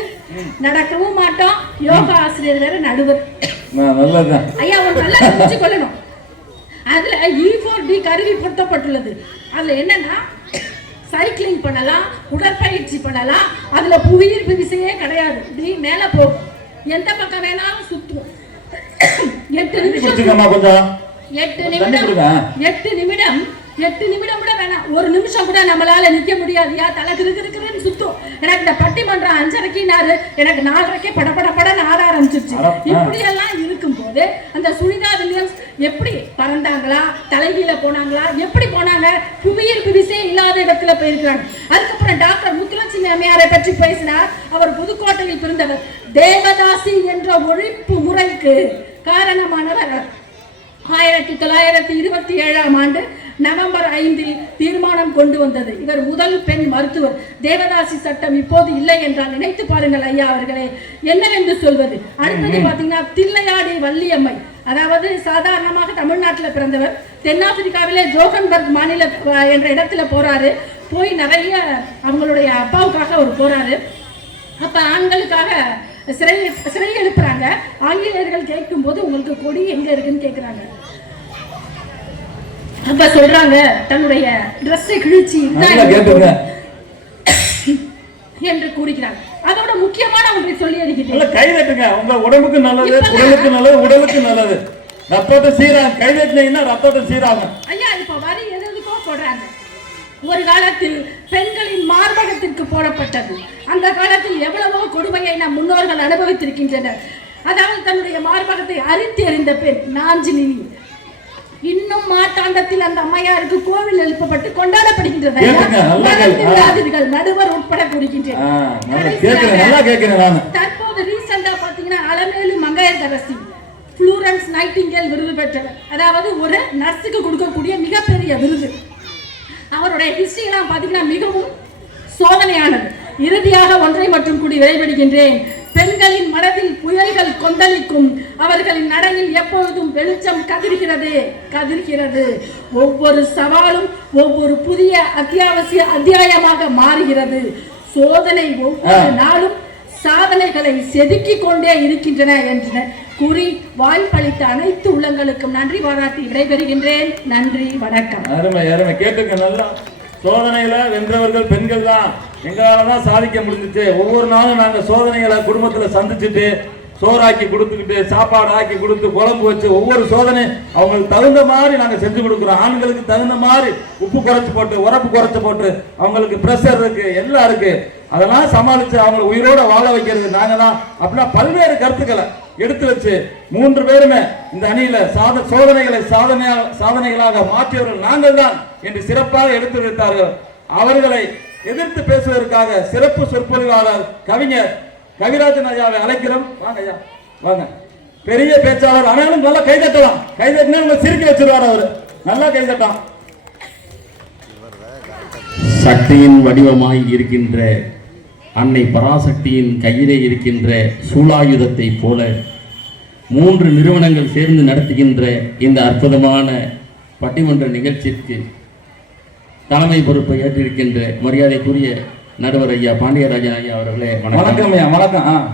நடக்கவும் மாட்டோம். யோகா ஆசிரியர் வேற நடுவர். ஐயா ஒரு நல்லா புரிஞ்சு கொள்ளணும். அதுல E4D கருவி பொருத்தப்பட்டுள்ளது. அதுல என்னன்னா சைக்கிளிங் பண்ணலாம், உடற்பயிற்சி பண்ணலாம். அதுல புவியீர்ப்பு விசையே கிடையாது. இப்படி மேல போகும், எந்த பக்கம் வேணாலும் சுத்தும். 8 நிமிடம் விட வேணாம், ஒரு நிமிஷம் கூட நம்மளால நிக்க முடியாதுயா, தலை கிருக்குன்னு சுத்தும். எனக்கு இந்த பட்டிமன்றம் 5:30னாரு, எனக்கு 4:30 படபடன்னு ஆட ஆரம்பிச்சிருச்சு. இப்படி எல்லாம் இருக்கும்போது அந்த சுனிதா வில்லியம்ஸ் எப்படி பறந்தாங்களா, தலைகீழ போனாங்களா, எப்படி போனாங்க? புவியீர்ப்பு விசை இல்லாத இடத்துல போயிருக்காங்க. அதுக்கப்புறம் டாக்டர் முத்துலட்சுமி அம்மையாரை பற்றி பேசினார். அவர் புதுக்கோட்டையில் பிறந்தவர். தேவதாசி என்ற ஒழிப்பு முறைக்கு காரணமானவர் 1927ஆம் ஆண்டு நவம்பர் 5 தீர்மானம் கொண்டு வந்தது. இவர் முதல் பெண் மருத்துவர். தேவதாசி சட்டம் இப்போது இல்லை என்றால் நினைத்து பாருங்கள் ஐயா அவர்களே, என்னவென்று சொல்வது. அடுத்தது பாத்தீங்கன்னா தில்லையாடி வள்ளியம்மை, அதாவது சாதாரணமாக தமிழ்நாட்டில் பிறந்தவர். தென்னாப்பிரிக்காவிலே ஜோகன்பர்க் மாநில என்ற இடத்துல போறாரு. போய் நிறைய அவங்களுடைய அப்பாவுக்காக அவர் போறாரு. அப்ப ஆண்களுக்காக சிறை எழுப்புறாங்க. ஆங்கிலேயர்கள் கேட்கும் போது உங்களுக்கு கொடி எங்க இருக்குன்னு கேட்கிறாங்க. அப்ப சொல்றாங்க தன்னுடைய ட்ரெஸ்ஸை கிழிச்சு என்று கூறுகிறாங்க. அதோட முக்கியமான ஒன்றை சொல்லி இருக்கிறேன். கைதட்டுங்க, உங்க உடம்புக்கு நல்லது, உடலுக்கு நல்லது, உடலுக்கு நல்லது. ரத்தோட்ட சீராக கைதட்டினீங்கன்னா ரத்தோட்ட சீராக. ஐயா இப்ப வரி எதுக்கோ போடுறாங்க. ஒரு காலத்தில் பெண்களின் மார்பகத்திற்கு போடப்பட்டது. அந்த காலத்தில் எவ்வளவோ கொடுமையை நம் முன்னோர்கள் அனுபவித்திருக்கின்றனர். அதாவது தன்னுடைய மார்பகத்தை அரித்து எறிந்த பெண் நாஞ்சிலினி இன்னும் மாட்டாண்டத்தில் அந்த அம்மையாருக்கு கோவில் எழுப்பப்பட்டு கொண்டாடப்படுகின்றது. நடுவர் உட்பட கூறுகின்றனர். தற்போது ரீசெண்டா பாத்தீங்கன்னா அலமேலு மங்கையர்கரசி புளூரன்ஸ் நைட்டிங்கேல் விருது பெற்றவர். அதாவது ஒரு நர்ஸுக்கு கொடுக்கக்கூடிய மிகப்பெரிய விருது. அவருடைய ஹிஸ்டரியெல்லாம் பாத்தீங்கன்னா மிகவும் சோதனையானது. இறுதியாக ஒன்றை மட்டும் கூடி விடைபெறுகின்றேன். பெண்களின் மனதில் புயல்கள் கொந்தளிக்கும், அவர்களின் நடையில் எப்பொழுதும் வெளிச்சம் கதிர்கிறது. ஒவ்வொரு சவாலும் ஒவ்வொரு புதிய அத்தியாயமாக மாறுகிறது. சோதனை ஒவ்வொரு நாளும் சாதனைகளை செதுக்கிக் கொண்டே இருக்கின்றன என்று கூறி வாய்ப்பளித்த அனைத்து உள்ளங்களுக்கும் நன்றி பாராட்டி விடைபெறுகின்றேன். நன்றி, வணக்கம். அருமை அருமை. கேட்டுங்க, நல்லா சோதனையில வென்றவர்கள் பெண்கள் தான். எங்களால தான் சாதிக்க முடிஞ்சிச்சு. ஒவ்வொரு நாளும் நாங்க சோதனைகளை குடும்பத்துல சந்திச்சுட்டு சோறாக்கி கொடுத்துக்கிட்டு சாப்பாடு ஆக்கி கொடுத்து குழம்பு வச்சு ஒவ்வொரு சோதனை அவங்களுக்கு தகுந்த மாதிரி நாங்க செஞ்சு கொடுக்குறோம். ஆண்களுக்கு தகுந்த மாதிரி உப்பு குறைச்சு போட்டு உரப்பு குறைச்சு போட்டு அவங்களுக்கு பிரஷர் இருக்கு, எல்லாம் இருக்கு. அதெல்லாம் சமாளிச்சு அவங்களை உயிரோட வாழ வைக்கிறது நாங்க தான். அப்படின்னா பல்வேறு கருத்துக்களை எடுத்து வச்சு 3 பேருமே இந்த அணியில சோதனைகளை சாதனைகளாக மாற்றியவர்கள் நாங்கள் தான் என்று சிறப்பாக எடுத்து வைத்தார்கள். அவர்களை எதிர்த்து பேசுவதற்காக சிறப்பு சொற்பொழிவாளர் கவிஞர் கவிராஜன் ஐயாவை அழைக்கிறோம். வாங்க ஐயா, வாங்க. பெரிய பேச்சாளர், ஆனாலும் நல்லா கைதட்டலாம். கைதட்டினா உங்களை சிரிக்க வச்சிருவார் அவரு. நல்லா கைதட்டான். சக்தியின் வடிவமாய் இருக்கின்ற அன்னை பராசக்தியின் கையிலே இருக்கின்ற சூலாயுதத்தை போல 3 நிறுவனங்கள் சேர்ந்து நடத்துகின்ற இந்த அற்புதமான பட்டிமன்ற நிகழ்ச்சிக்கு தலைமை பொறுப்பை ஏற்றிருக்கின்ற மரியாதைக்குரிய நடுவர் ஐயா பாண்டியராஜன் ஐயா அவர்களே வணக்கம். ஐயா வணக்கம்.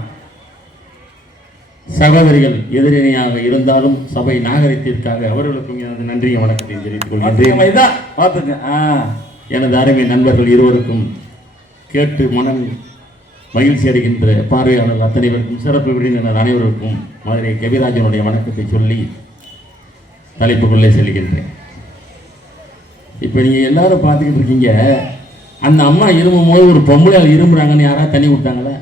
சகோதரிகள் எதிரணியாக இருந்தாலும் சபை நாகரிகத்திற்காக அவர்களுக்கும் எனது நன்றியை வணக்கத்தை தெரிவித்துக் கொள்கின்றேன். எனது அருமை நண்பர்கள் இருவருக்கும் கேட்டு மனம் மகிழ்ச்சி அடைகின்ற பார்வையாளர்கள் அத்தனைவருக்கும் சிறப்பு விருந்தினர் அனைவருக்கும் மதுரை கவிராஜனுடைய வணக்கத்தை சொல்லி தலைப்புக்குள்ளே செல்கின்றேன். இப்போ நீங்கள் எல்லாரும் பார்த்துக்கிட்டு இருக்கீங்க, அந்த அம்மா இருமும் போது ஒரு பொம்பளையால் இருமுறாங்கன்னு யாராவது தண்ணி கொடுத்தாங்களே?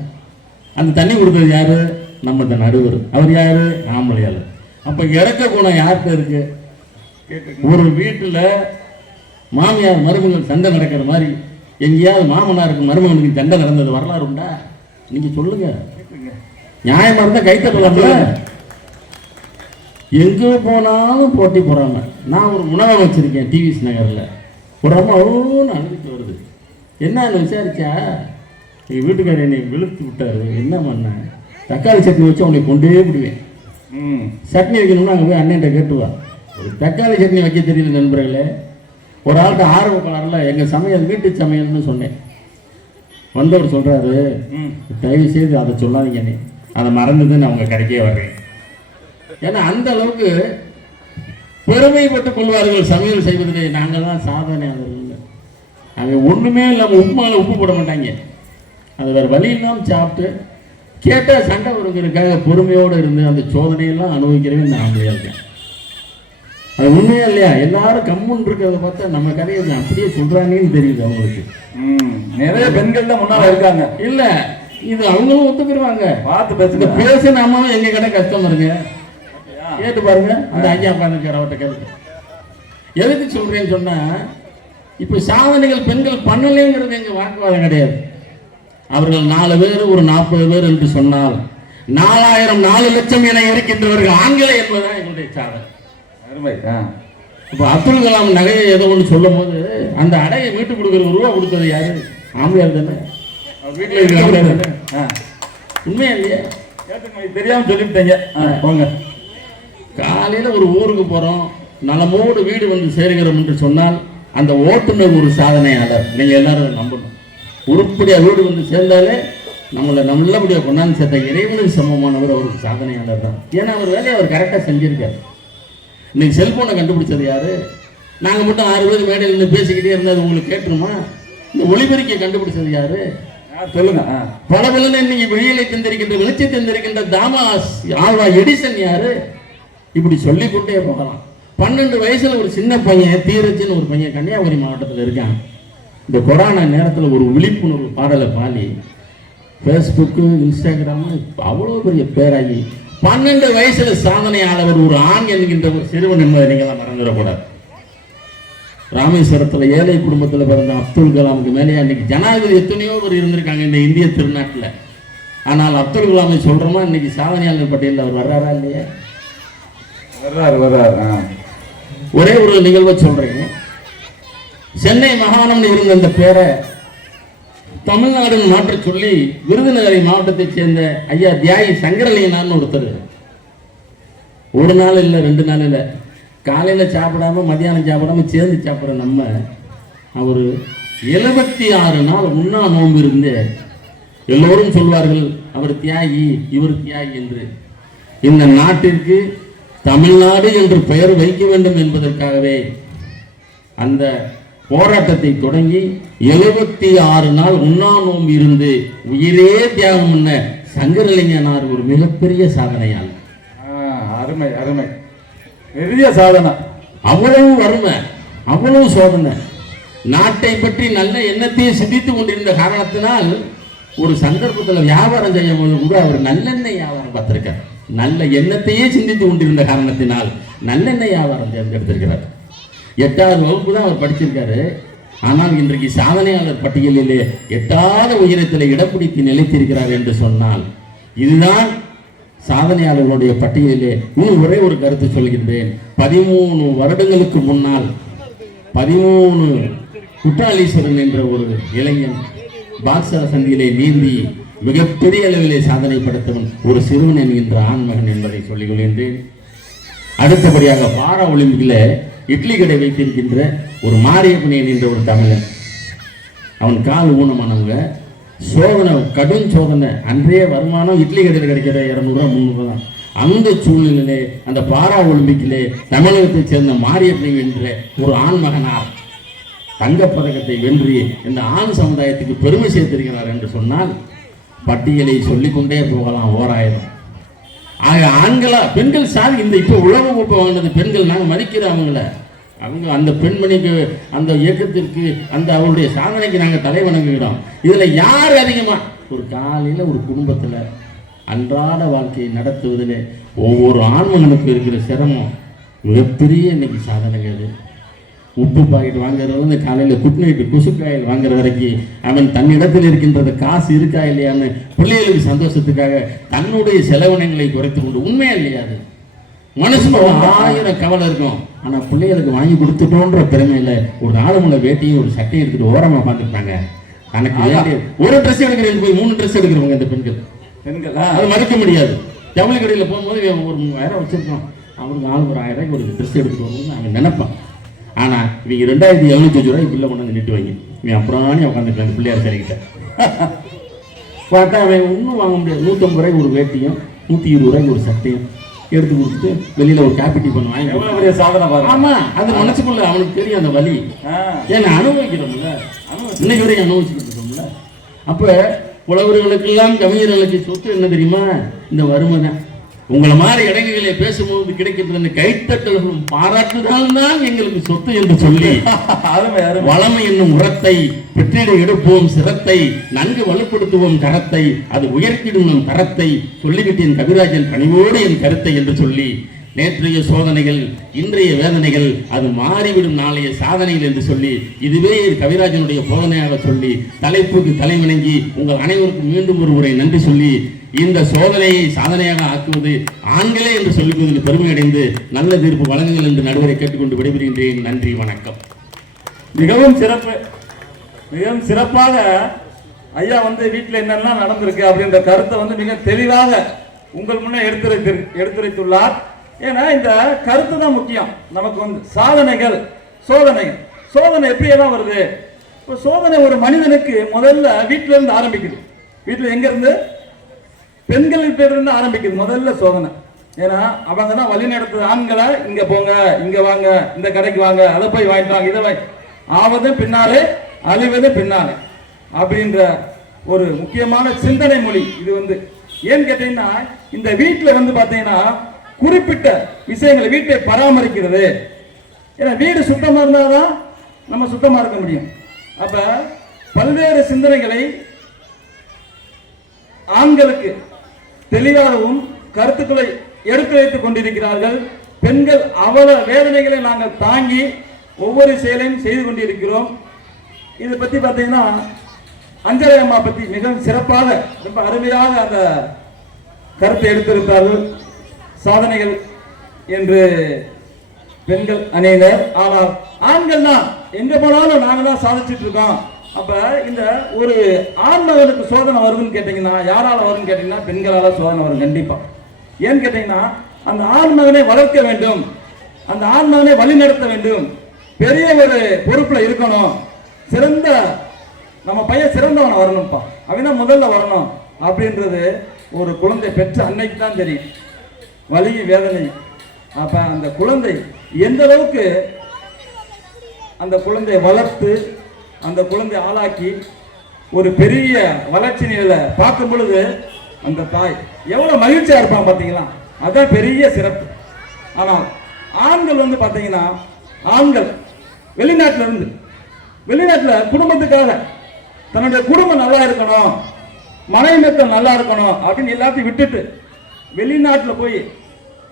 அந்த தண்ணி கொடுத்தது யாரு? நம்ம இந்த நடுவர். அவர் யாரு? ஆம்பளையால். அப்போ இறக்க குணம் யார்கிட்ட இருக்கு? ஒரு வீட்டில் மாமியார் மருமகள் சண்டை நடக்கிற மாதிரி எங்கேயாவது மாமனாருக்கு மருமகனுக்கு சண்டை நடந்தது வரலாறு உண்டா? நீங்க சொல்லுங்க. நியாயமா இருந்தா கைத்தட்டலாம்ல. எங்கே போனாலும் போட்டி போறாம. நான் ஒரு உணவகம் வச்சிருக்கேன் டிவிஎஸ் நகர்ல. ஒரு அம்மா அவ்வளோன்னு அனுப்பிட்டு வருது. என்னன்னு விசாரிச்சா எங்கள் வீட்டுக்காரர் என்னை விழுத்து விட்டாரு. என்ன பண்ண? தக்காளி சட்னி வச்சு அவனை கொண்டே விடுவேன். சட்னி வைக்கணும்னா அங்கே போய் அண்ணன்ட்ட கேட்டுவா. ஒரு தக்காளி சட்னி வைக்க தெரியல நண்பர்களே. ஒரு ஆள்கிட்ட ஆர்வ கலரில் எங்கள் சமையல் வீட்டு சமையல்னு சொன்னேன். வந்தவர் சொல்கிறாரு, தயவு செய்து அதை சொல்லாதீங்கண்ணே, அதை மறந்துதுன்னு அவங்க கரைக்கே வர்றேன். ஏன்னா அந்த அளவுக்கு பெருமைப்பட்டுக் கொள்வார்கள் சமையல் செய்வதிலே. நாங்கள் தான் சாதனையாளர்கள். அவங்க ஒன்றுமே இல்லாமல் உப்புமாவில் உப்பு போட மாட்டாங்க. அது வேறு வழி இல்லாமல் சாப்பிட்டு கேட்டால் சண்டை வருங்கிறதுக்காக பொறுமையோடு இருந்து அந்த சோதனையெல்லாம் அனுபவிக்கிறவே இந்த ஆம்பளையாக இருக்கேன். அது உண்மையா இல்லையா? எல்லாரும் கம்முன்னு இருக்கிறத பார்த்தா நம்ம கதையை அப்படியே சொல்றாங்கன்னு தெரியுது அவங்களுக்கு. நிறைய பெண்கள் தான் முன்னால இருக்காங்க. இல்ல இது அவங்களும் ஒத்துக்கிடுவாங்க. பார்த்து பேசுங்க. பேச நாம எங்க கடை கஷ்டமருங்க கேட்டு பாருங்க. அந்த ஐயா பாருங்க அவர்கிட்ட கேட்டு எதுக்கு சொல்றேன்னு சொன்னா, இப்ப சாதனைகள் பெண்கள் பண்ணலைங்கிறது எங்க வாக்குவாதம் கிடையாது. அவர்கள் 4 பேர் ஒரு 40 பேர் என்று சொன்னால் 4000 4 லட்சம் என இருக்கின்றவர்கள் ஆண்களே என்பதுதான் எங்களுடைய சாதனை. அருமை. இப்போ அப்துல் கலாம் நகையை ஏதோ ஒன்று சொல்லும் போது அந்த அடையை மீட்டு கொடுக்குற ரூபா கொடுத்தது யாரு? ஆம்பளையார் தானே. வீட்டில் இருக்கிற ஆம்பளையார் தானே. உண்மையா இல்லையா? தெரியாம சொல்லிவிட்டீங்க. போங்க. காலையில் ஒரு ஊருக்கு போகிறோம், நலமோடு வீடு வந்து சேருகிறோம் என்று சொன்னால் அந்த ஓட்டுநர் ஒரு சாதனையாளர். நீங்கள் எல்லாரும் நம்பணும். உருப்படியாக வீடு வந்து சேர்ந்தாலே நம்மளை நல்லபடியாக கொண்டாந்து சேர்த்த இறைவனுக்கு சமமானவர் அவருக்கு சாதனையாளர் தான். ஏன்னா அவர் வேலையை அவர் கரெக்டாக செஞ்சிருக்காரு. இன்னைக்கு செல்போனை கண்டுபிடிச்சது யாரு? நாங்கள் மட்டும் 6 பேர் மேடையில் இருந்து பேசிக்கிட்டே இருந்தால் உங்களுக்கு கேட்டுருமா? இந்த ஒளிபெருக்கியை கண்டுபிடிச்சது யாரு? சொல்லுங்க. பல பலன்னு இன்னைக்கு வெளியிலை தந்திருக்கின்ற வெளிச்சை தந்திருக்கின்ற தாமஸ் ஆல்வா எடிசன் யாரு? இப்படி சொல்லிக்கொண்டே போகலாம். 12 வயசுல ஒரு சின்ன பையன் தீரஜின்னு ஒரு பையன் கன்னியாகுமரி மாவட்டத்தில் இருக்கான். இந்த கொரோனா நேரத்தில் ஒரு விழிப்புணர்வு பாடலை பாடி ஃபேஸ்புக்கு இன்ஸ்டாகிராமு அவ்வளோ பெரிய பேராகி 12 வயசுல சாதனையாளர் ஒரு ஆண் என்கின்ற ஒரு சிறுவன் என்பதை நீங்களாம் மறந்துடக்கூடாது. ராமேஸ்வரத்தில் ஏழை குடும்பத்தில் பிறந்த அப்துல் கலாமுக்கு மேலே அன்னைக்கு ஜனாதிபதி எத்தனையோ பேர் இருந்திருக்காங்க இந்த இந்திய திருநாட்டில். ஆனால் அப்துல் கலாமை சொல்றோமா இன்னைக்கு சாதனையாளர் பட்டியலில் அவர் வர்றாரா இல்லையா? வர்றாரு. ஒரே ஒரு நிகழ்வை சொல்றேன். சென்னை மாகாணம் இருந்த அந்த பேரை தமிழ்நாடு மாற்ற சொல்லி விருதுநகரை மாவட்டத்தைச் சேர்ந்த ஐயா தியாகி சங்கரலிங்கனார்னு ஒருத்தர் ஒரு நாள் இல்லை 2 நாள் இல்லை, காலையில் சாப்பிடாம மதியானம் சாப்பிடாம சேர்ந்து சாப்பிட்ற நம்ம அவர் 76 நாள் உண்ணா நோன்பு இருந்து எல்லோரும் சொல்வார்கள் அவர் தியாகி இவர் தியாகி என்று. இந்த நாட்டிற்கு தமிழ்நாடு என்று பெயர் வைக்க வேண்டும் என்பதற்காகவே அந்த போராட்டத்தை தொடங்கி 76 நாள் உண்ணா நோன்பு இருந்து உயிரே தியாகம் பண்ண சங்கரலிங்கனார் ஒரு மிகப்பெரிய சாதனையால். அருமை அருமை, பெரிய சாதனை. அவ்வளவு வறுமை, அவ்வளவு சோதனை, நாட்டை பற்றி நல்ல எண்ணத்தையே சிந்தித்து கொண்டிருந்த காரணத்தினால் ஒரு சந்தர்ப்பத்தில் வியாபாரம் செய்யும் போது கூட அவர் நல்லெண்ணெய் வியாபாரம் பார்த்திருக்கார். நல்ல எண்ணத்தையே சிந்தித்து கொண்டிருந்த காரணத்தினால் நல்லெண்ணெய் வியாபாரம் தேர்ந்தெடுத்திருக்கிறார். 8வது வகுப்பு தான் அவர் படிச்சிருக்காரு. ஆனால் இன்றைக்கு சாதனையாளர் பட்டியலிலே 8வது உயரத்தில் இடம் பிடித்து நிலைத்திருக்கிறார் என்று சொன்னால் இதுதான் சாதனையாளர்களுடைய பட்டியலிலே. ஒரே ஒரு கருத்து சொல்கின்றேன். 13 வருடங்களுக்கு முன்னால் 13 குற்றாலீஸ்வரன் என்ற ஒரு இளைஞன் பாக்ஸா சந்தியிலே நீந்தி மிகப்பெரிய அளவிலே சாதனை படைத்தவன் ஒரு சிறுவன் என்கின்ற ஆண்மகன் என்பதை சொல்லிக் கொள்கின்றேன். அடுத்தபடியாக பாரா ஒலிம்பிக்கில் இட்லி கடை வைத்திருக்கின்ற ஒரு மாரியப்பன் என்கின்ற ஒரு தமிழன். அவன் கால் ஊனமானவங்க, சோதனை, கடும் சோதனை. அன்றைய வருமானம் இட்லி கடையில் கிடைக்கிற 200 300 தான். அந்த சூழ்நிலையிலே அந்த பாரா ஒலிம்பிக்கிலே தமிழகத்தைச் சேர்ந்த மாரியப்பன் என்ற ஒரு ஆண்மகனார் தங்கப்பதக்கத்தை வென்று இந்த ஆண் சமுதாயத்துக்கு பெருமை சேர்த்திருக்கிறார் என்று சொன்னால் பட்டியலை சொல்லிக்கொண்டே போகலாம் 1000. ஆக ஆண்களா பெண்கள் சாதி இந்த இப்போ உலக கோப்பை வாங்கினது பெண்கள். நாங்கள் மதிக்கிறோம் அவங்க அந்த பெண்மணிக்கு அந்த இயக்கத்திற்கு அந்த அவருடைய சாதனைக்கு நாங்கள் தலை வணங்குகிறோம். இதில் யார் அதிகமாக ஒரு காலையில் ஒரு குடும்பத்தில் அன்றாட வாழ்க்கையை நடத்துவதில் ஒவ்வொரு ஆண்மகனுக்கு இருக்கிற சிரமம் மிகப்பெரிய இன்னைக்கு சாதனைங்கிறது. உப்பு பாக்கெட் வாங்குறதுலேருந்து காலையில் குட் நைட்டு குசுக்காயில் வாங்குற வரைக்கும் அவன் தன்னிடத்தில் இருக்கின்றது காசு இருக்கா இல்லையான்னு பிள்ளைகளுக்கு சந்தோஷத்துக்காக தன்னுடைய செலவினங்களை குறைத்து கொண்டு. உண்மையா இல்லையா? அது மனசுல 1000 கவலை இருக்கும். ஆனால் பிள்ளைகளுக்கு வாங்கி கொடுத்துட்டோன்ற பெருமையில் ஒரு 4 முளை வேட்டியும் ஒரு சட்டையும் எடுத்துட்டு ஓரமாக பார்த்துட்டாங்க. எனக்கு ஒரு ட்ரெஸ் எடுக்கிறேன் போய் 3 ட்ரெஸ் எடுக்கிறவங்க இந்த பெண்கள் அது மறைக்க முடியாது. ஜவுளி கடையில் போகும்போது ஒரு 3000 வச்சிருக்கோம், அவனுக்கு ஆளுக்கு ஒரு 1000 ரூபாய்க்கு ஒரு ட்ரெஸ் எடுத்துட்டு வரணும்னு அவன் நினைப்பான். ஆனால் இவங்க 2750 ரூபாய் பிள்ளை கொண்டு வந்து நிட்டு வாங்கி இவன் அப்புறம் உட்காந்துருக்காங்க அந்த பிள்ளையார் சரிக்கிட்ட பார்த்தா அவன் ஒன்றும் வாங்க முடியாது. 150 ரூபாய்க்கு ஒரு வேட்டியும் 120 ரூபாய்க்கு ஒரு சட்டையும் எடுத்து கொடுத்துட்டு வெளியில் ஒரு காப்பி டீ பண்ணுவாங்க. சாதனை பாருங்க. ஆமாம், அது மனசுக்குள்ள அவனுக்கு தெரியும் அந்த வலி. ஏன்னா அனுபவிக்கிறோம்ல, இன்னைக்கு வரைக்கும் அனுபவிச்சுக்கிட்டு இருக்கோம்ல. அப்போ புலவர்களுக்கெல்லாம் கவிஞர்களுக்கு சொத்து என்ன தெரியுமா? இந்த வறுமை தான். உங்களை மாதிரி இடங்களிலே பேசும்போது கிடைக்கின்ற கைத்தட்டல்களும் பாராட்டுதலும் தான் எங்களுக்கு சொத்து என்று சொல்லி வளமை என்னும் உரத்தை பெற்றிட எடுப்போம் சிரத்தை நன்கு வலுப்படுத்துவோம் கரத்தை அது உயர்த்திடும் நம் தரத்தை சொல்லிவிட்டேன் கவிராஜன் பணிவோடு என் கருத்தை என்று சொல்லி நேற்றைய சோதனைகள் இன்றைய வேதனைகள் அது மாறிவிடும் நாளைய சாதனைகள் என்று சொல்லி இதுவே கவிராஜனுடைய போதனையாக சொல்லி தலைப்புக்கு தலைவணங்கி உங்கள் அனைவருக்கும் மீண்டும் ஒரு முறை நன்றி சொல்லி இந்த சோதனையை சாதனையாக ஆக்குவது ஆண்களே என்று சொல்லிக்கொண்டு பெருமை அடைந்து நல்ல தீர்ப்பு வழங்குங்கள் என்று நடுவரை கேட்டுக்கொண்டு விடைபெறுகின்றேன். நன்றி, வணக்கம். மிகவும் சிறப்பு. மிகவும் சிறப்பாக ஐயா வீட்டில் என்னெல்லாம் நடந்திருக்கு அப்படின்ற கருத்தை மிக தெளிவாக உங்கள் முன்னே எடுத்துரைத்துள்ளார். ஏன்னா இந்த கருத்து தான் முக்கியம். நமக்கு சாதனைகள் சோதனைகள் சோதனை எப்படியெல்லாம் வருது? இப்போ சோதனை ஒரு மனிதனுக்கு முதல்ல வீட்டில இருந்து ஆரம்பிக்குது. வீட்டில் எங்க இருந்து? பெண்கள் பேர் இருந்து ஆரம்பிக்குது முதல்ல சோதனை. ஏன்னா அவங்க தான் வழி நடத்துது ஆண்களை. இங்க போங்க, இங்க வாங்க, இந்த கடைக்கு வாங்க, அதை போய் வாங்கிட்டு வாங்க, இதை வாங்கி ஆவது பின்னாலே அழிவது பின்னாலே அப்படின்ற ஒரு முக்கியமான சிந்தனை மொழி இது. ஏன்னு கேட்டீங்கன்னா இந்த வீட்டில் பார்த்தீங்கன்னா குறிப்பிட்ட விஷயங்களை வீட்டை பராமரிக்கிறது. ஏன்னா வீடு சுத்தமா இருந்தாதான் நம்ம சுத்தமா இருக்க முடியும். அப்ப பல்வேறு சிந்தனைகளை ஆண்களுக்கு தெளிவாகவும் கருத்துக்களை எடுத்து வைத்துக் கொண்டிருக்கிறார்கள். பெண்கள் அவ்வளவு வேதனைகளை நாங்கள் தாங்கி ஒவ்வொரு செயலையும் செய்து கொண்டிருக்கிறோம். இதை பத்தி பார்த்தீங்கன்னா அஞ்சலை அம்மா பத்தி மிகவும் சிறப்பாக ரொம்ப அருமையாக அந்த கருத்தை எடுத்திருப்பார்கள். சாதனைகள் என்று பெண்கள் அணியினர், ஆனால் ஆண்கள் தான் எங்க போனாலும் நாங்க தான் சாதிச்சுட்டு இருக்கோம். அப்ப இந்த ஒரு ஆண்மகனுக்கு சோதனை வருதுன்னு கேட்டீங்கன்னா யாரால வரும்னு கேட்டீங்கன்னா பெண்களால சோதனை வரும் கண்டிப்பா. ஏன்னு கேட்டீங்கன்னா அந்த ஆண்மகனை வளர்க்க வேண்டும், அந்த ஆண்மகனை வழி நடத்த வேண்டும், பெரிய ஒரு பொறுப்புல இருக்கணும், சிறந்த நம்ம பையன் சிறந்தவனை வரணும்ப்பா, அவன் முதல்ல வரணும் அப்படின்றது ஒரு குழந்தை பெற்ற அன்னைக்கு தான் தெரியும் வலி வேதனை. அப்ப அந்த குழந்தை எந்த அளவுக்கு அந்த குழந்தையை வளர்த்து அந்த குழந்தை ஆளாக்கி ஒரு பெரிய வளர்ச்சி நிலையில பார்க்கும் பொழுது அந்த தாய் எவ்வளவு மகிழ்ச்சியா இருப்பான் பாத்தீங்களா? அதான் பெரிய சிறப்பு. ஆனால் ஆண்கள் பாத்தீங்கன்னா ஆண்கள் வெளிநாட்டுல குடும்பத்துக்காக தன்னுடைய குடும்பம் நல்லா இருக்கணும், மனைவி மக்கள் நல்லா இருக்கணும் அப்படின்னு எல்லாத்தையும் விட்டுட்டு வெளிநாட்டுல போய்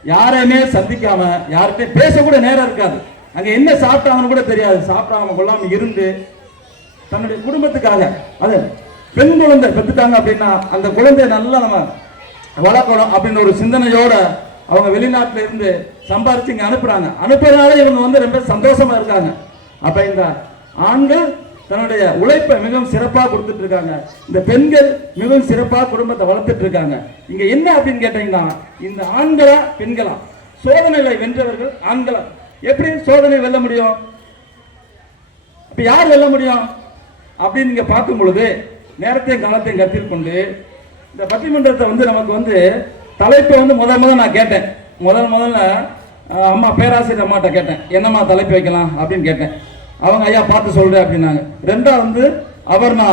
யாரையுமே சந்திக்காம யார்கிட்டையும் பேசக்கூட நேரம் இருக்காது. அங்க என்ன சாப்பிட்டாங்கன்னு கூட தெரியாது. சாப்பிடாம கொள்ளாம இருந்து தன்னுடைய குடும்பத்துக்காக அது பெண் குழந்தை பெற்றுட்டாங்க அப்படின்னா அந்த குழந்தைய நல்லா நம்ம வளர்க்கணும் அப்படின்னு ஒரு சிந்தனையோட அவங்க வெளிநாட்டுல இருந்து சம்பாரிச்சு இங்க அனுப்புறாங்க. அனுப்புறதுனால இவங்க ரொம்ப சந்தோஷமா இருக்காங்க. அப்ப இந்த ஆண்கள் தன்னுடைய உழைப்பை மிகவும் சிறப்பாக கொடுத்துட்டு இருக்காங்க. இந்த பெண்கள் மிகவும் சிறப்பாக குடும்பத்தை வளர்த்துட்டு இருக்காங்க. இங்க என்ன அப்படின்னு கேட்டீங்கன்னா இந்த ஆண்களா பெண்களா சோதனைகளை வென்றவர்கள் ஆண்களா? எப்படி சோதனை வெல்ல முடியும்? அப்ப யார் வெல்ல முடியும் அப்படின்னு நீங்க பார்க்கும் பொழுது நேரத்தையும் காலத்தையும் கருத்தில் கொண்டு இந்த பட்டிமன்றத்தை நமக்கு தலைப்பை முதல்ல நான் கேட்டேன். முதல்ல அம்மா பேராசிரியர் அம்மாட்ட கேட்டேன், என்னம்மா தலைப்பு வைக்கலாம் அப்படின்னு கேட்டேன். அவங்க ஐயா பார்த்து சொல்றேன் அப்படின்னாங்க. ரெண்டாவது அபர்ணா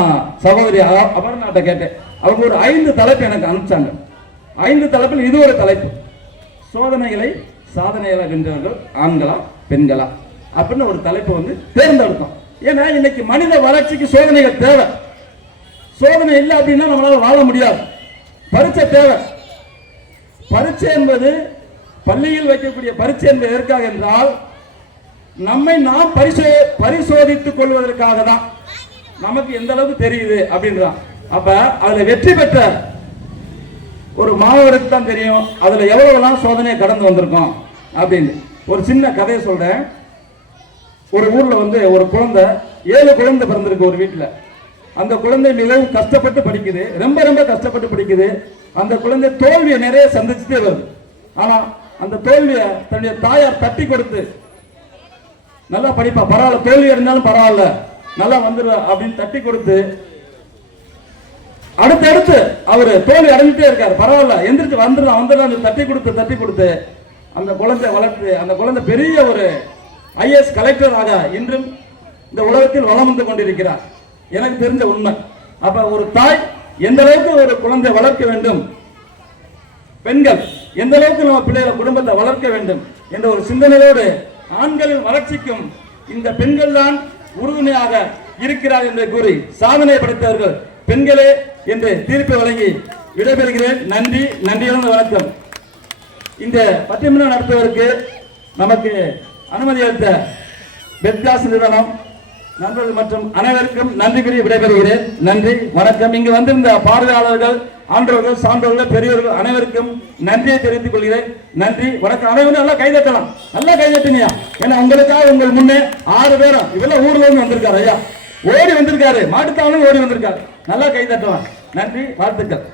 சகோதரி அபர்ணாட்ட கேட்டேன். அவங்க ஒரு 5 தலைப்பு எனக்கு அனுப்பிச்சாங்க. 5 தலைப்பில் இது ஒரு தலைப்பு, சோதனைகளை சாதனைகளை வென்றவர்கள் ஆண்களா பெண்களா அப்படின்னு ஒரு தலைப்பு தேர்ந்தெடுத்தோம். ஏன்னா இன்னைக்கு மனித வளர்ச்சிக்கு சோதனைகள் தேவை. சோதனை இல்லை அப்படின்னா நம்மளால வாழ முடியாது. பரீட்சை தேவை. பரீட்சை என்பது பள்ளியில் வைக்கக்கூடிய பரீட்சை என்பது எதற்காக என்றால் நம்மை நாம் பரிசோதித்துக் கொள்வதற்காக தான். நமக்கு எந்த அளவுக்கு தெரியுது அப்படின்றான். அப்ப அதுல வெற்றி பெற்ற ஒரு மாணவருக்கு தான் தெரியும் அதுல எவ்வளவுலாம் சோதனையை கடந்து வந்திருக்கோம் அப்படின்னு. ஒரு சின்ன கதையை சொல்றேன். ஒரு ஊர்ல ஒரு குழந்தை 7 குழந்தை பிறந்திருக்கு ஒரு வீட்டுல. அந்த குழந்தை மிகவும் கஷ்டப்பட்டு படிக்குது, ரொம்ப ரொம்ப கஷ்டப்பட்டு படிக்குது. அந்த குழந்தை தோல்வியை நிறைய சந்திச்சுட்டே வருது. ஆனா அந்த தோல்வியை தன்னுடைய தாயார் தட்டி கொடுத்து நல்லா படிப்பா, பரவாயில்ல, தோல்வி இருந்தாலும் பரவாயில்ல, நல்லா வந்துடுவா அப்படின்னு தட்டி கொடுத்து அடுத்தடுத்து அவரு தோல்வி அடைஞ்சிட்டே இருக்காரு. பரவாயில்ல, எந்திரிச்சு வந்துடலாம் தட்டி கொடுத்து அந்த குழந்தை வளர்த்து அந்த குழந்தை பெரிய ஒரு ஐஏஎஸ் கலெக்டராக இன்றும் இந்த உலகத்தில் வளம் வந்து கொண்டிருக்கிறார். எனக்கு தெரிஞ்ச உண்மை. அப்ப ஒரு தாய் எந்த அளவுக்கு ஒரு குழந்தை வளர்க்க வேண்டும், பெண்கள் எந்த அளவுக்கு நம்ம பிள்ளைகளை குடும்பத்தை வளர்க்க வேண்டும் என்ற ஒரு சிந்தனையோடு ஆண்களின் வளர்ச்சிக்கும் இந்த பெண்கள் தான் உறுதுணையாக இருக்கிறார் என்று கூறி சாதனை படைத்தவர்கள் பெண்களே என்று தீர்ப்பை வழங்கி விடைபெறுகிறேன். நன்றி, நன்றியான வணக்கம். இந்த பட்டிமன்றம் நடத்துவதற்கு நமக்கு அனுமதி அளித்த பெட்காஸ் நிறுவனம் நண்பர்கள் மற்றும் அனைவருக்கும் நன்றி கூறி விடைபெறுகிறேன். நன்றி, வணக்கம். இங்கு வந்திருந்த பார்வையாளர்கள், ஆன்றோர்கள், சான்றோர்கள், பெரியவர்கள் அனைவருக்கும் நன்றியை தெரிவித்துக் கொள்கிறேன். நன்றி, வணக்கம். அனைவரும் நல்லா கைதட்டலாம், நல்லா கைதட்டுங்க. ஏன்னா உங்களுக்காக உங்கள் முன்னே 6 பேரும் இவெல்லாம் ஊர்ல இருந்து வந்திருக்காரு. ஐயா ஓடி வந்திருக்காரு, மாட்டுத்தாலும் ஓடி வந்திருக்காரு. நல்லா கைதட்டலாம். நன்றி, வாழ்த்துக்கள்.